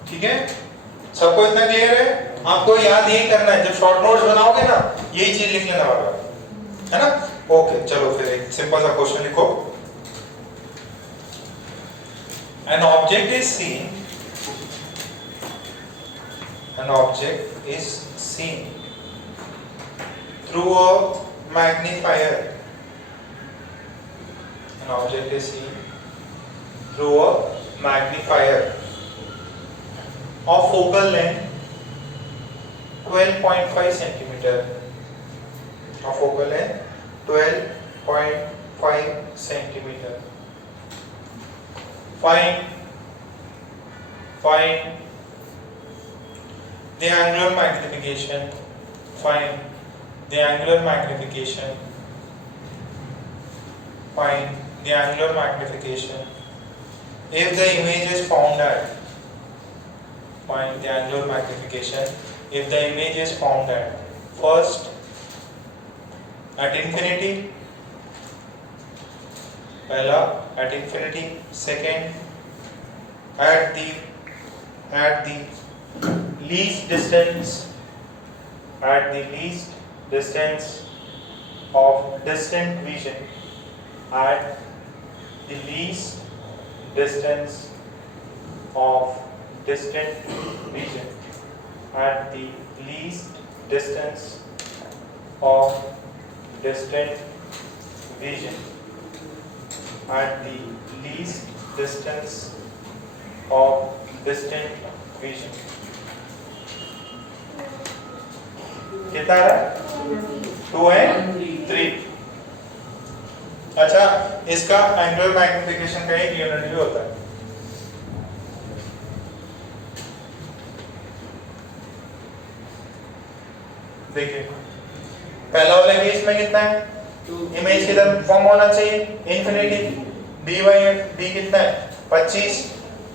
ठीक है, सबको इतना क्लियर है? आपको याद यही करना है, जब शॉर्ट नोट्स बनाओगे ना यही चीज लिख लेना वाला है ना। ओके चलो फिर एक सिंपल सा क्वेश्चन लिखो। An object is seen through a magnifier. An object is seen through a magnifier of focal length 12.5 centimeter. Of focal length 12.5 centimeter. Find the angular magnification. Find the angular magnification. Find the angular magnification if the image is found at. Find the angular magnification if the image is found at first at infinity, पहला at infinity, second at the least distance at the least distance of distant vision, at the least distance of distant vision, at the least distance of distant vision, at the least distance of distant vision. कितना आ रहा है? 2 and 3. अच्छा, इसका angular magnification का एक unit भी होता है. देखिए, पहला वाला केस में कितना है? इमेज किधर फॉर्म होना चाहिए? इन्फिनिटी. dy d कितना है? 25.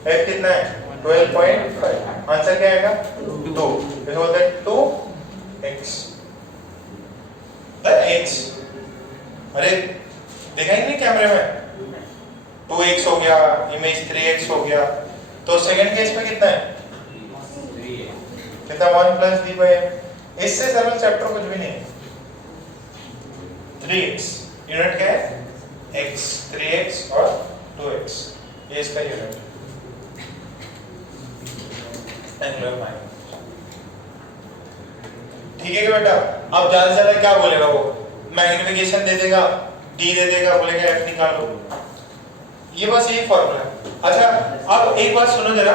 f कितना है? 12.5. आंसर क्या आएगा? 2. इस बोलते हैं 2x. x. अरे देखा ही नहीं कैमरे में? 2x हो गया, इमेज 3x हो गया. तो सेकंड केस में कितना है? कितना? 1 प्लस d बाई f. इससे सरल चैप्टर कुछ भी नहीं है. 3x यूनिट क्या है? x. 3x और 2x ये इसका यूनिट एंगुलर मैग्निफिकेशन. ठीक है बेटा. अब ज्यादा से ज्यादा क्या बोलेगा वो? मैग्निफिकेशन दे देगा, d दे देगा, बोलेगा f निकालो. ये बस यही फॉर्मूला है. अच्छा, अब एक बात सुनो जरा.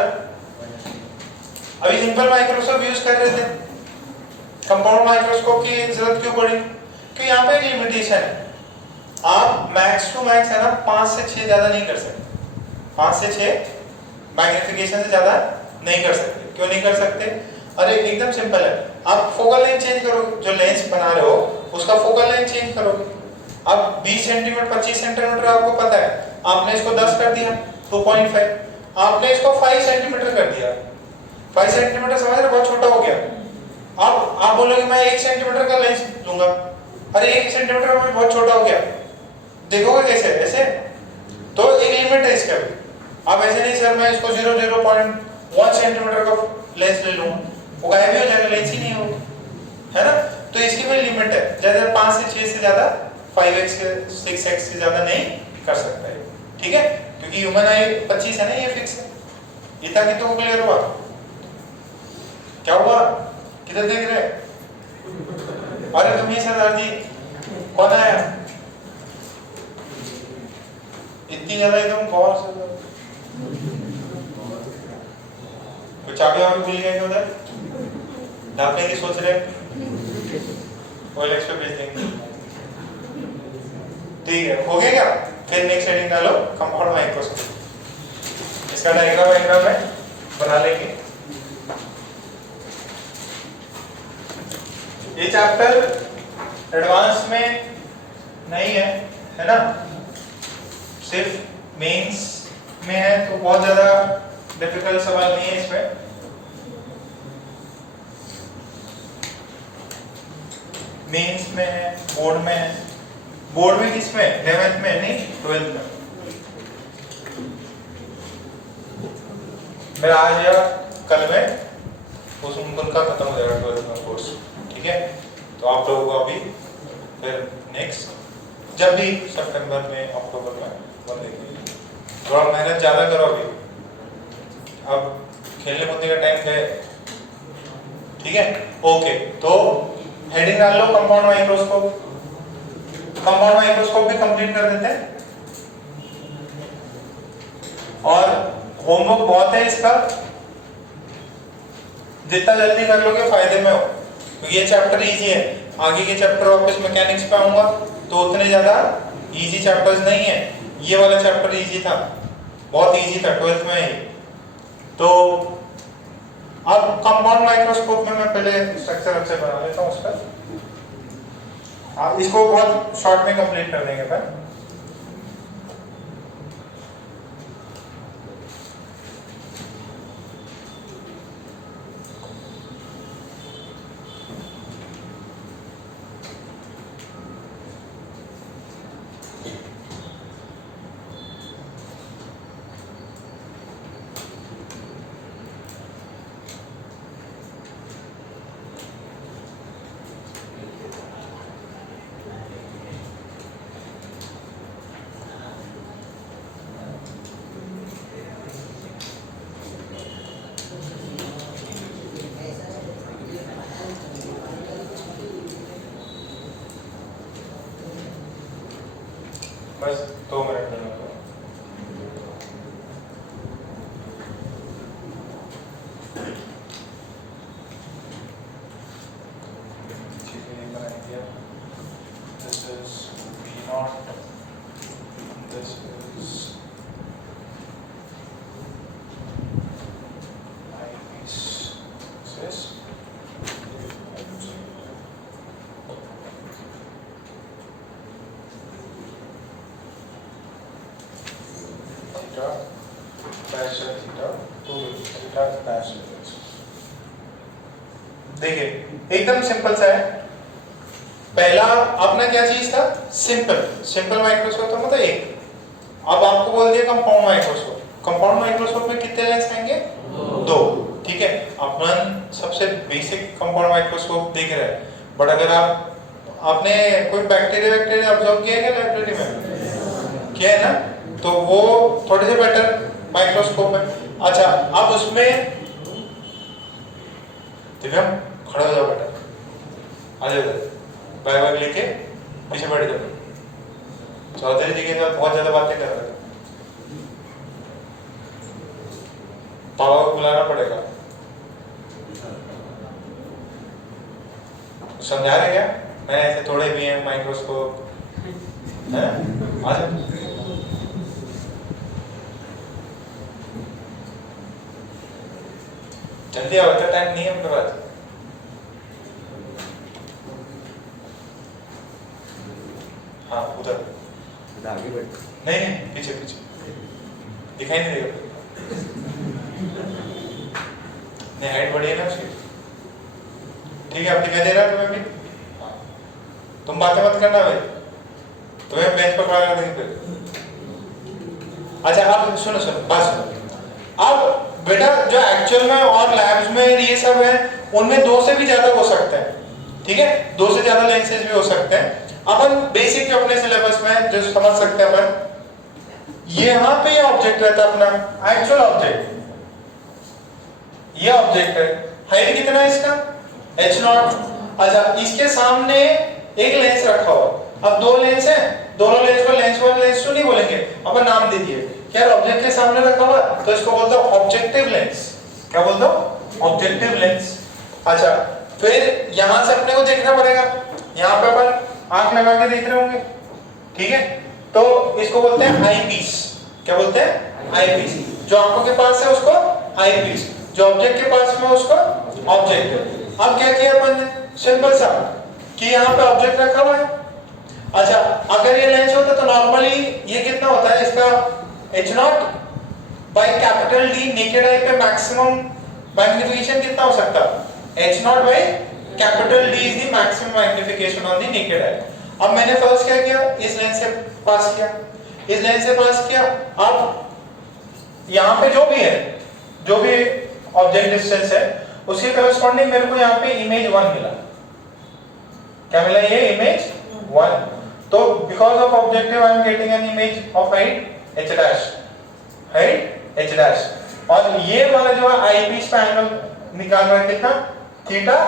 अभी सिंपल माइक्रोस्कोप यूज कर रहे थे, कंपाउंड माइक्रोस्कोप की जरूरत क्यों पड़ी? क्योंकि यहाँ पे एक लिमिटेशन है. आप मैक्स टू मैक्स है ना 5 से 6 ज्यादा नहीं कर सकते. 5 से 6 मैग्निफिकेशन से ज्यादा नहीं कर सकते. क्यों नहीं कर सकते? अरे एकदम सिंपल है. आप फोकल लेंथ चेंज करोगे, जो लेंस बना रहे हो उसका फोकल लेंथ चेंज करोगे. अब 20 सेंटीमीटर 25 सेंटीमीटर आपको पता है, आपने इसको 10 कर दिया 2.5. आपने इसको 5 सेंटीमीटर कर दिया. 5 सेंटीमीटर समझ रहे? बहुत छोटा हो गया. अब आप बोलोगे मैं 1 सेंटीमीटर का लेंस लूंगा. अरे 1 सेंटीमीटर में बहुत छोटा हो गया. देखोगे कैसे? ऐसे. तो एक लिमिट है इसका भी. आप ऐसे नहीं सर मैं इसको 0.1 सेंटीमीटर का लेंस ले लूंगा, वो गायब ही हो जाएगा, लेंस ही नहीं होगा, है ना. तो इसकी कोई लिमिट है. जैसे 5 से 6 से ज्यादा 5x के 6x से ज्यादा नहीं कर सकता है. ठीक है, क्योंकि ह्यूमन आई 25 है ना, ये फिक्स है. इतना कि तो क्लियर हुआ? क्या हुआ? किधर देख रहे? अरे तुम ही सरदार जी, कौन आया? इतनी ज्यादा एकदम गौर से कुछ चाबी वाबी भूल गए उधर, ढापने की सोच रहे, OLX पे भेज देंगे. ठीक है, हो गया क्या? फिर नेक्स्ट हेडिंग डालो कंपाउंड माइक्रोस्कोप. इसका डायग्राम है बना लेंगे. ये चैप्टर एडवांस में नहीं है ना, सिर्फ मेंस में है. तो बहुत ज्यादा डिफिकल्ट सवाल नहीं है इसमें. मेंस में है, बोर्ड में है. बोर्ड में किसमें? 11th में नहीं, 12th में. मेरा आज या कल में उनका खत्म हो जाएगा 12th में कोर्स. ठीक है, तो आप लोगों को अभी फिर नेक्स्ट जब भी सितंबर में अक्टूबर में बंद देखिए. थोड़ा मेहनत ज्यादा करो अभी. अब खेलने कूदने का टाइम है. ठीक है, ओके. तो हेडिंग डाल लो कंपाउंड माइक्रोस्कोप. कंपाउंड माइक्रोस्कोप भी कंप्लीट कर देते हैं. और होमवर्क बहुत है इसका, जितना जल्दी कर लोगे फायदे में हो. तो ये चैप्टर इजी है. आगे के चैप्टर वापस मैकेनिक्स पे आऊंगा तो उतने ज्यादा इजी चैप्टर्स नहीं है. ये वाला चैप्टर इजी था, बहुत इजी था 12th में ही. तो अब कंपाउंड माइक्रोस्कोप में मैं पहले स्ट्रक्चर बना लेता हूँ उसका. इसको बहुत शॉर्ट में कंप्लीट कर देंगे फिर. बस 2 मिनट में लगो। This is V0, this is eyepiece, theta dash theta 2 theta dash। देखिए एकदम सिंपल सा है। पहला अपना क्या चीज था? सिंपल माइक्रोस्कोप था, मतलब एक। अब आपको बोल दिया कंपाउंड माइक्रोस्कोप। कंपाउंड माइक्रोस्कोप में कितने लेंस आएंगे? 2। ठीक है, अपन सबसे बेसिक कंपाउंड माइक्रोस्कोप देख रहे हैं। बट अगर आपने कोई बैक्टीरिया ऑब्जर्व किया है क्या लाइब्रेरी में? किया है ना? तो वो थोड़े से बेटर माइक्रोस्कोप है। अच्छा, अब उसमें दिव्यम खड़ा हो जाओ बेटा, आ जाओ बैग लेके पीछे बैठ जाओ। चौधरी जी के साथ बहुत ज्यादा बातें कर रहे हैं, पापा को बुलाना पड़ेगा। समझा रहे क्या? मैंने ऐसे थोड़े भी हैं माइक्रोस्कोप है। आ जाओ, जल्दी आओ, इतना टाइम नहीं है अपने पास। हाँ उधर आगे बढ़। नहीं नहीं, पीछे पीछे दिखाई नहीं देगा। नहीं, हाइट बढ़ी है ना उसकी। ठीक है, अब दिखाई दे रहा है तुम्हें भी? हाँ। तुम बातें मत करना भाई, तुम्हें बेंच पर खड़ा कर देंगे फिर। अच्छा अब सुनो बात सुनो। अब बेटा जो एक्चुअल में और लैब्स में ये सब है, उनमें 2 से भी ज्यादा हो सकते हैं। ठीक है, 2 से ज्यादा लेंसेज भी हो सकते हैं। अपन बेसिक जो अपने सिलेबस में जो समझ सकते हैं अपन, ये यहाँ पे ये ऑब्जेक्ट रहता है अपना एक्चुअल ऑब्जेक्ट, ये ऑब्जेक्ट है। हाइट कितना है इसका? h0। अच्छा, इसके सामने एक लेंस रखा हुआ। अब 2 लेंस है, दोनों लेंस को लेंस 1 लेंस 2 नहीं बोलेंगे, अपन नाम दे दिए। क्या ऑब्जेक्ट के सामने रखा हुआ तो इसको बोलते हो ऑब्जेक्टिव लेंस। क्या बोलते हो? Objective lens. अच्छा, फिर यहां से अपने को देखना पड़ेगा। यहाँ पे अपन आंख लगा के देख रहे होंगे, ठीक है? तो इसको बोलते हैं आई पीस। क्या बोलते हैं? आई पीस। जो आंखों के पास है उसको आई पीस, जो ऑब्जेक्ट के पास में उसको ऑब्जेक्ट। अब क्या किया अपन ने? सिंपल सा कि यहाँ पे ऑब्जेक्ट रखा हुआ है। अच्छा, अगर ये लेंस होता तो नॉर्मली ये कितना होता है इसका? h0 by capital D। Naked eye पे मैक्सिमम मैग्निफिकेशन कितना हो सकता है? h0 by capital D is the maximum magnification on the naked eye. अब मैंने फर्स्ट क्या किया? इस लेंस से पास किया, इस लेंस से पास किया। अब यहाँ पे जो भी है, जो भी ऑब्जेक्ट डिस्टेंस है, उसके करस्पॉन्डिंग मेरे को यहाँ पे इमेज 1 मिला। क्या मिला? ये इमेज 1। तो because of objective I am getting an image of height h dash, height h dash. और ये वाला जो है आई पीस पे एंगल निकाल रहा है कितना? Theta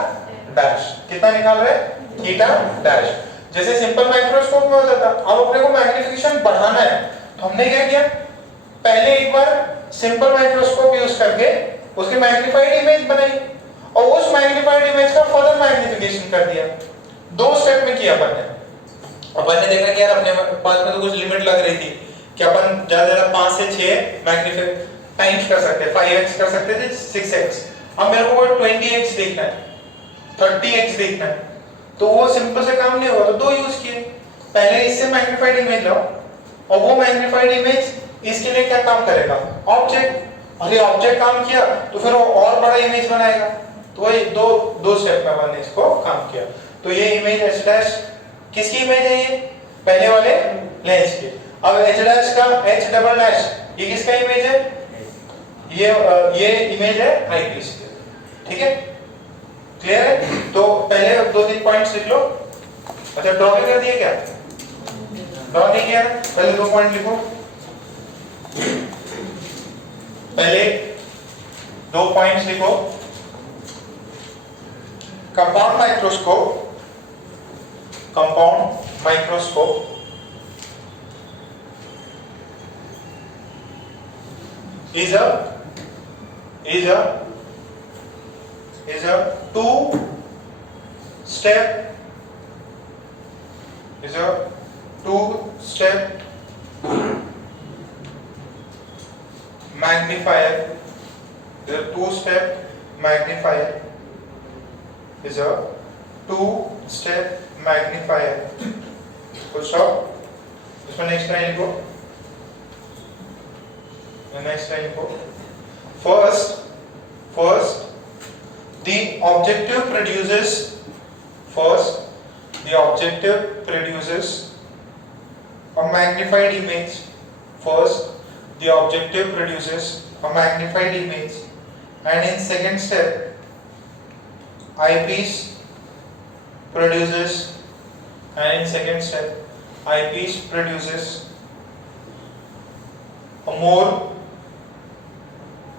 dash. कितना निकाल रहे हैं? Theta dash. जैसे सिंपल माइक्रोस्कोप में होता था। अब अपने को मैग्निफिकेशन बढ़ाना है तो हमने क्या किया? पहले एक बार सिंपल माइक्रोस्कोप यूज करके उसकी मैग्नीफाइड इमेज बनाई और उस मैग्नीफाइड इमेज का फर्दर मैग्निफिकेशन कर दिया। 2 स्टेप में किया अपन ने। अपन ने देखा कि यार अपने पास में तो कुछ लिमिट लग रही थी कि अपन ज्यादा 5 से 6 मैग्नीफाइड टाइम्स कर सकते, 5x कर सकते थे, 6x। अब मेरे को 20x देखना है, 30x देखना है, तो वो सिंपल से काम नहीं होगा। तो 2 यूज किए। पहले इससे मैग्नीफाइड इमेज लाओ और वो मैग्नीफाइड इमेज इसके लिए क्या काम करेगा? ऑब्जेक्ट। अरे ऑब्जेक्ट काम किया तो फिर वो और बड़ा इमेज बनाएगा। तो वही दो स्टेप में हमने इसको काम किया। तो ये इमेज h डैश किसकी इमेज है? ये पहले वाले लेंस की। अब h डैश का h डबल डैश ये किसका इमेज है? ये इमेज है आई पीस की। ठीक है, क्लियर है? तो पहले 2-3 पॉइंट्स लिख लो। अच्छा, ड्रॉ कर दिया क्या? ड्रॉ नहीं किया? पहले 2 पॉइंट लिखो। पहले 2 पॉइंट्स लिखो। Compound microscope, compound microscope is a two-step magnifier. The two-step magnifier is a two-step magnifier. Full stop. इसमें नेक्स्ट लाइन लिखो. नेक्स्ट लाइन लिखो. First, the objective produces a magnified image. First, the objective produces a magnified image, and in second step, eyepiece produces a more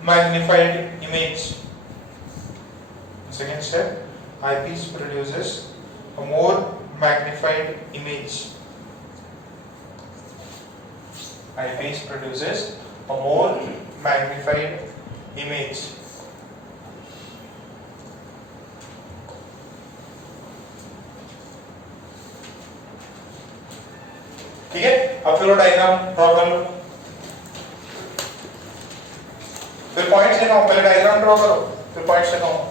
magnified image. Second step, eyepiece produces a more magnified image. Eyepiece produces a more magnified image. ठीक है, अब फिर वो diagram draw कर लो. फिर points लिखाओ. पहले diagram draw करो, फिर पॉइंट्स लिखाओ.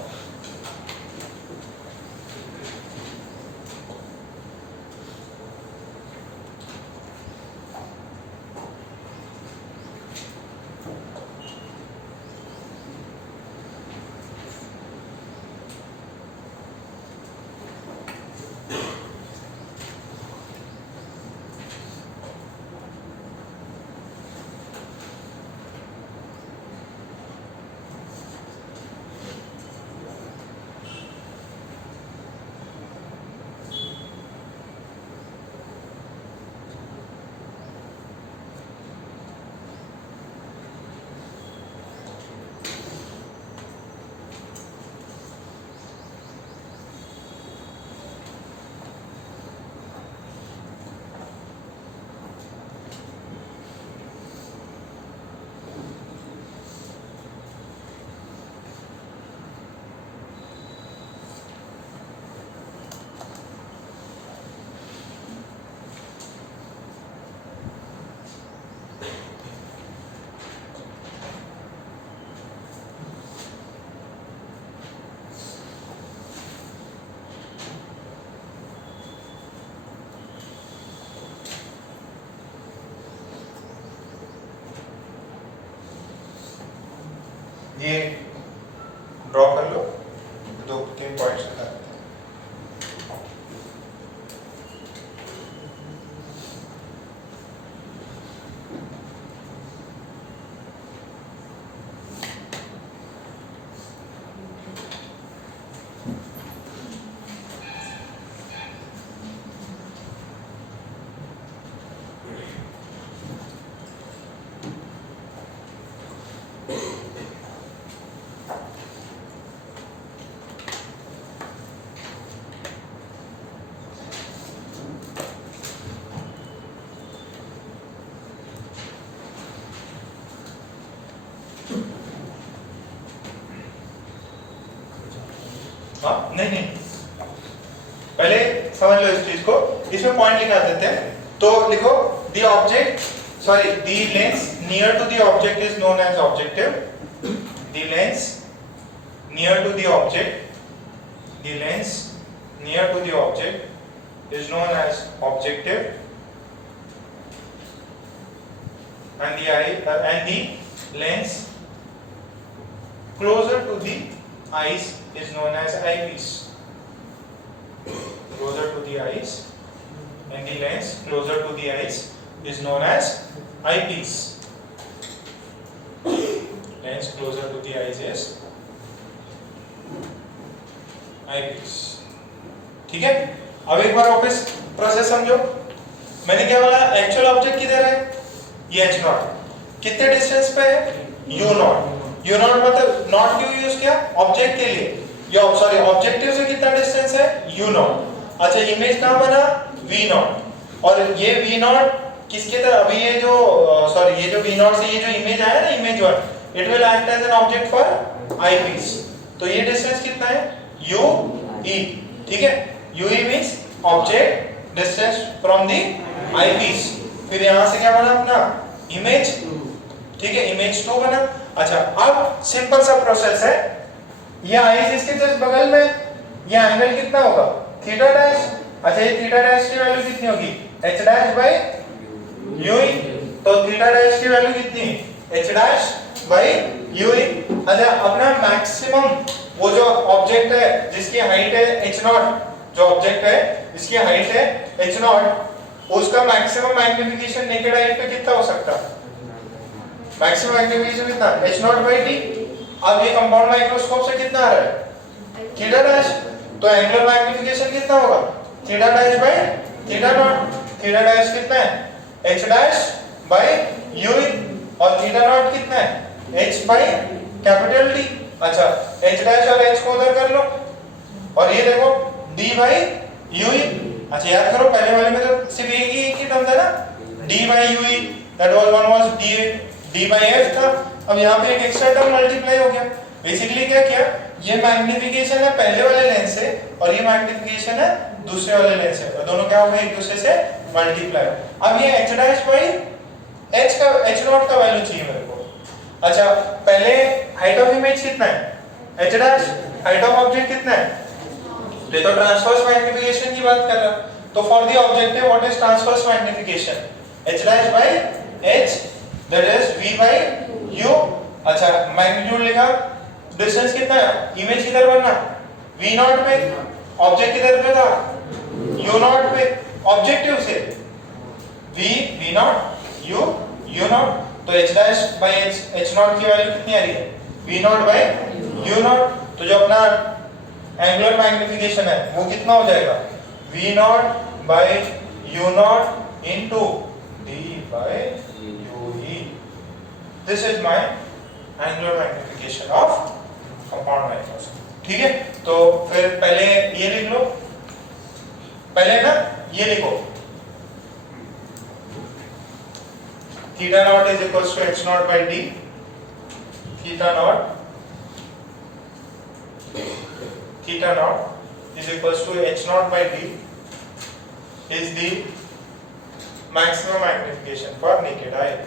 ये ड्रॉ कर लो. 2-3 पॉइंट्स बता देते हैं. हाँ नहीं पहले समझ लो इस चीज को. इसमें पॉइंट लिखा देते हैं. तो लिखो the object the lens near to the object is known as objective. The lens near to the object is known as objective, and the lens closer to the eyes is known as eyepiece. Closer to the eyes, and the lens closer to the eyes is known as eyepiece. Lens closer to the eyes is eyepiece. ठीक है. अब एक बार वापस process समझो. मैंने क्या बोला? Actual object किधर है? ये h नॉट. कितने डिस्टेंस पे है? u not. u नॉट मतलब नॉट क्यों यूज किया? ऑब्जेक्ट के लिए. ये ऑब्जेक्टिव से कितना डिस्टेंस है? u not. अच्छा, इमेज कहां बना? v not. और ये v नॉट किसके तरह, अभी ये जो सॉरी ये जो V नॉट से ये जो इमेज आया ना image 1, it will act as an object for eyepiece. तो ये डिस्टेंस कितना है यू ई, ठीक है, U E means object distance from the eyepiece. फिर यहां से क्या बना अपना इमेज, ठीक है, इमेज 2 बना। अच्छा अब सिंपल सा प्रोसेस है, ये आई इसके जस्ट बगल में, ये एंगल कितना होगा थीटा डैश। अच्छा ये थीटा डैश की वैल्यू कितनी होगी h डैश बाय u ई, तो थीटा डैश की वैल्यू कितनी h डैश बाय u ई। अच्छा अपना मैक्सिमम वो जो ऑब्जेक्ट है जिसकी हाइट है h नॉट, जो ऑब्जेक्ट है जिसकी हाइट है h नॉट, उसका मैक्सिमम मैग्नीफिकेशन नेकेड आई पे कितना हो सकता है, मैक्सिमम मैग्नीफिकेशन कितना h नॉट बाय d। अब ये कंपाउंड माइक्रोस्कोप से कितना आ रहा है थीटा डैश, तो एंगुलर मैग्नीफिकेशन कितना होगा theta dash by theta naught. Theta dash कितना है h डैश बाय u और थीटा नॉट कितना है h बाय कैपिटल D। अच्छा h डैश और h को उधर कर लो और ये देखो d बाय u। अच्छा याद करो पहले वाले में तो सिर्फ एक ही टर्म था ना d by u, that was one was d by f था। अब यहाँ पे एक एक्स्ट्रा टर्म मल्टीप्लाई हो गया। बेसिकली क्या किया, ये मैग्नीफिकेशन है पहले वाले लेंस से और ये मैग्नीफिकेशन है दूसरे वाले लेंस से, और दोनों क्या हो गए एक दूसरे से मल्टीप्लाई। अब ये h डैश बाय h का h नॉट का वैल्यू चाहिए मेरे को। अच्छा पहले हाइट ऑफ इमेज कितना है h dash, height of object कितना है, ये तो ट्रांसवर्स मैग्नीफिकेशन की बात कर रहा है। तो for the objective what is transverse magnification h dash by h that is v by u। अच्छा मैग्नीट्यूड लिखा, डिस्टेंस कितना है, इमेज किधर बनना v नॉट पे, ऑब्जेक्ट किधर पे था u नॉट पे, ऑब्जेक्टिव से v नॉट u नॉट, तो h dash by h naught की वैल्यू कितनी आ रही है v naught by u naught. तो जो अपना एंगुलर मैग्नीफिकेशन है वो कितना हो जाएगा v naught by u naught into d by u e। This is my angular magnification of compound microscope, ठीक है। तो फिर पहले ये लिख लो, पहले ना ये लिखो theta not is equals to h naught by d, theta naught is equals to h naught by d is the maximum magnification for naked eye.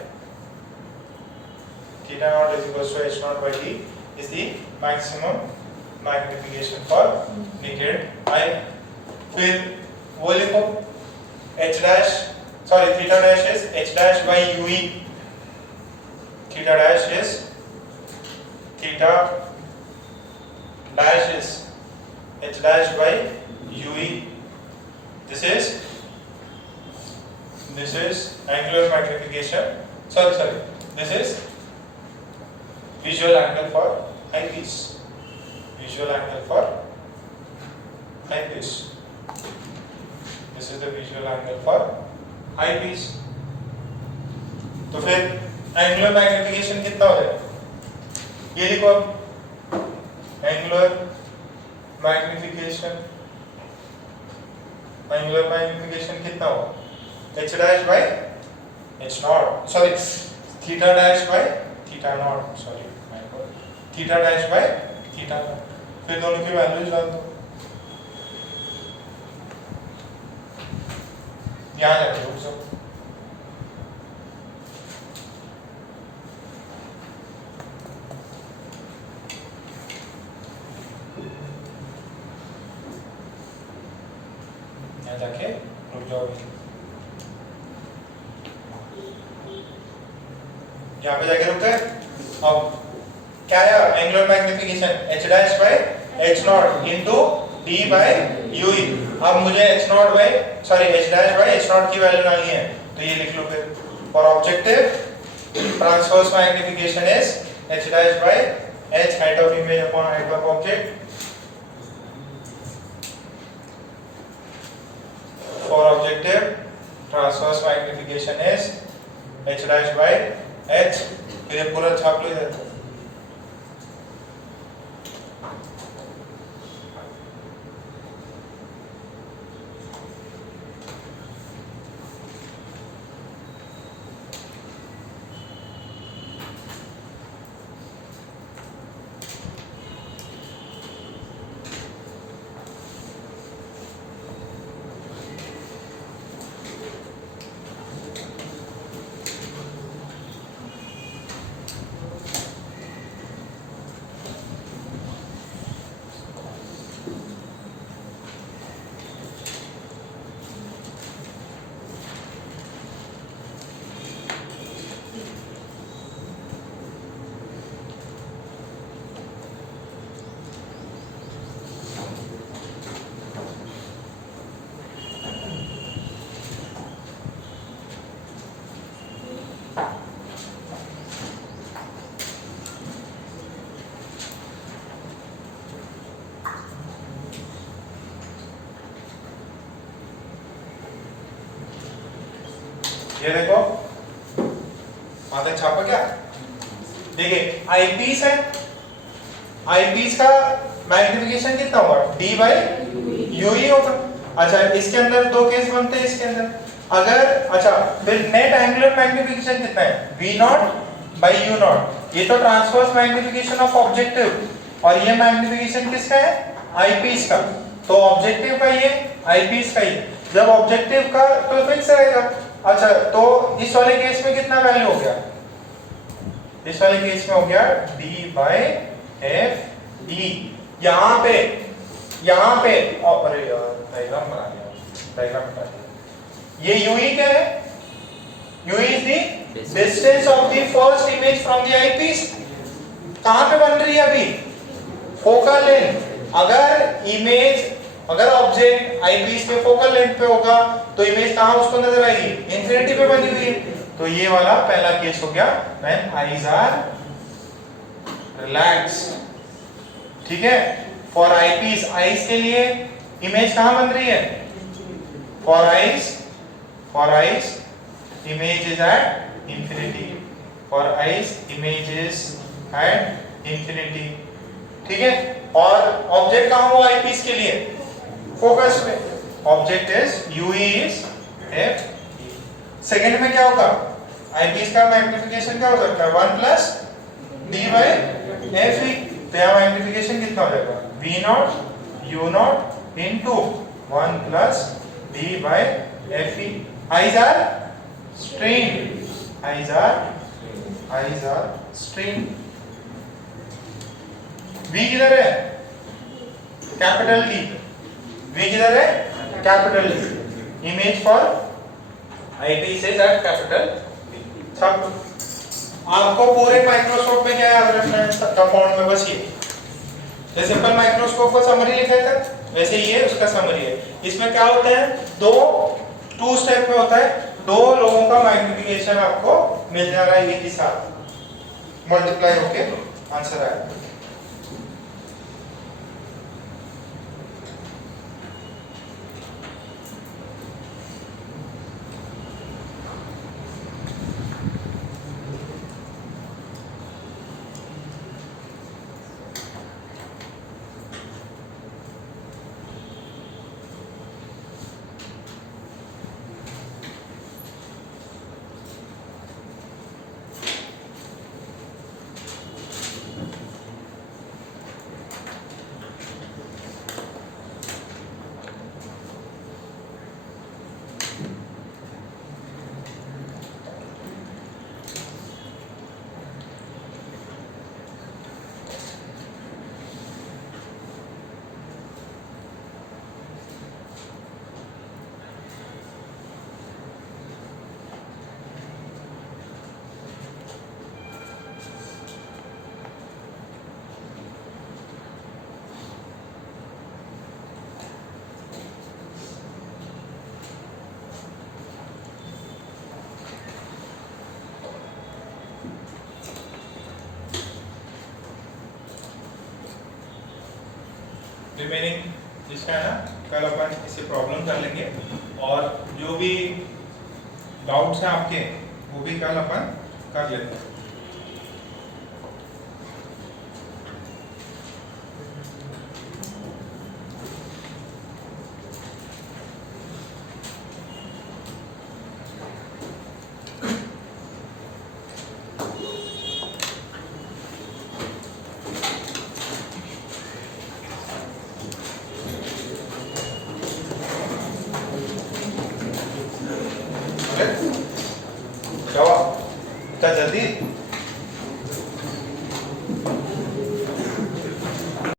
Theta naught is equals to h naught by d is the maximum magnification for naked eye. फिर वो लिखो h dash, sorry theta dash is h dash by ue. Theta dash is h dash by ue. This is angular magnification. Sorry. This is visual angle for eyepiece. Visual angle for eyepiece. This is the visual angle for eyepiece. तो फिर angular magnification कितना हो जाएगा, ये लिखो अब angular magnification कितना होगा h dash by h not, sorry theta dash by theta naught, sorry theta dash by theta naught. फिर दोनों की वैल्यूज डाल दो, यहाँ जाके रुक जाओ। जाके रुक जाओ, यहाँ पे जाके रुकते हैं। अब क्या है angular magnification h dash by h naught into d by u। अब मुझे h naught by h dash by h naught की वैल्यू डालनी है, तो ये लिख लो फिर for objective transverse magnification is h dash by h height of image upon height of object. For objective transverse magnification is h dash by h। फिर ये पूरा छाप लो इधर। ये देखो माता छापा क्या, देखिए आईपीस है, आईपीस का मैग्निफिकेशन कितना होगा, डी बाई यू ही होगा। अच्छा इसके अंदर दो केस बनते हैं इसके अंदर, अगर अच्छा फिर नेट एंगुलर मैग्निफिकेशन कितना है, v naught by u naught, ये तो ट्रांसवर्स मैग्निफिकेशन ऑफ ऑब्जेक्टिव और ये मैग्निफिकेशन किसका है, आईपीस का, तो ऑब्जेक्टिव का ये आईपीस का ही, जब ऑब्जेक्टिव का तो फिक्स रहेगा। अच्छा तो इस वाले केस में कितना वैल्यू हो गया, इस वाले केस में हो गया d बाय एफ ई, यहाँ पे अरे यार डायग्राम बना दिया, डायग्राम बना दिया, ये यूई क्या है, u e is the distance of the first image from the eyepiece, कहां पे बन रही है अभी, फोकल लेंथ, अगर ऑब्जेक्ट आईपीस के फोकल लेंथ पे होगा तो इमेज कहां उसको नजर आएगी, इंफिनिटी पे बनी हुई है, तो ये वाला पहला केस हो गया व्हेन आईज आर रिलैक्स्ड। ठीक है, फॉर आईपीस, आईज के लिए इमेज कहां बन रही है, for eyes image is at infinity, for eyes image is at infinity. ठीक है, और ऑब्जेक्ट कहां हुआ आईपीस के लिए, फोकस पे, object is u e is f. Second में क्या होगा, आईपीस का मैग्निफिकेशन क्या हो सकता है, 1 plus d by f e, तो यहाँ मैग्निफिकेशन कितना हो जाएगा, v naught u naught into 1 plus d by f e. Eyes are strained, eyes are strained. V किधर है, कैपिटल डी, वी किधर है, capital d, image for eyepiece is at capital d. आपको पूरे माइक्रोस्कोप में क्या याद रखना है, कंपाउंड में बस ये सिंपल माइक्रोस्कोप का समरी लिखा था, वैसे ये उसका समरी है। इसमें क्या होता है, टू स्टेप में होता है, दो लोगों का मैग्निफिकेशन आपको मिल जा रहा है एक ही साथ, मल्टीप्लाई होके आंसर आएगा। रिमेनिंग जिसका है ना, कल अपन इसे प्रॉब्लम कर लेंगे, और जो भी डाउट्स हैं आपके वो भी कल अपन कर लेंगे। क्या हुआ, इतना जल्दी?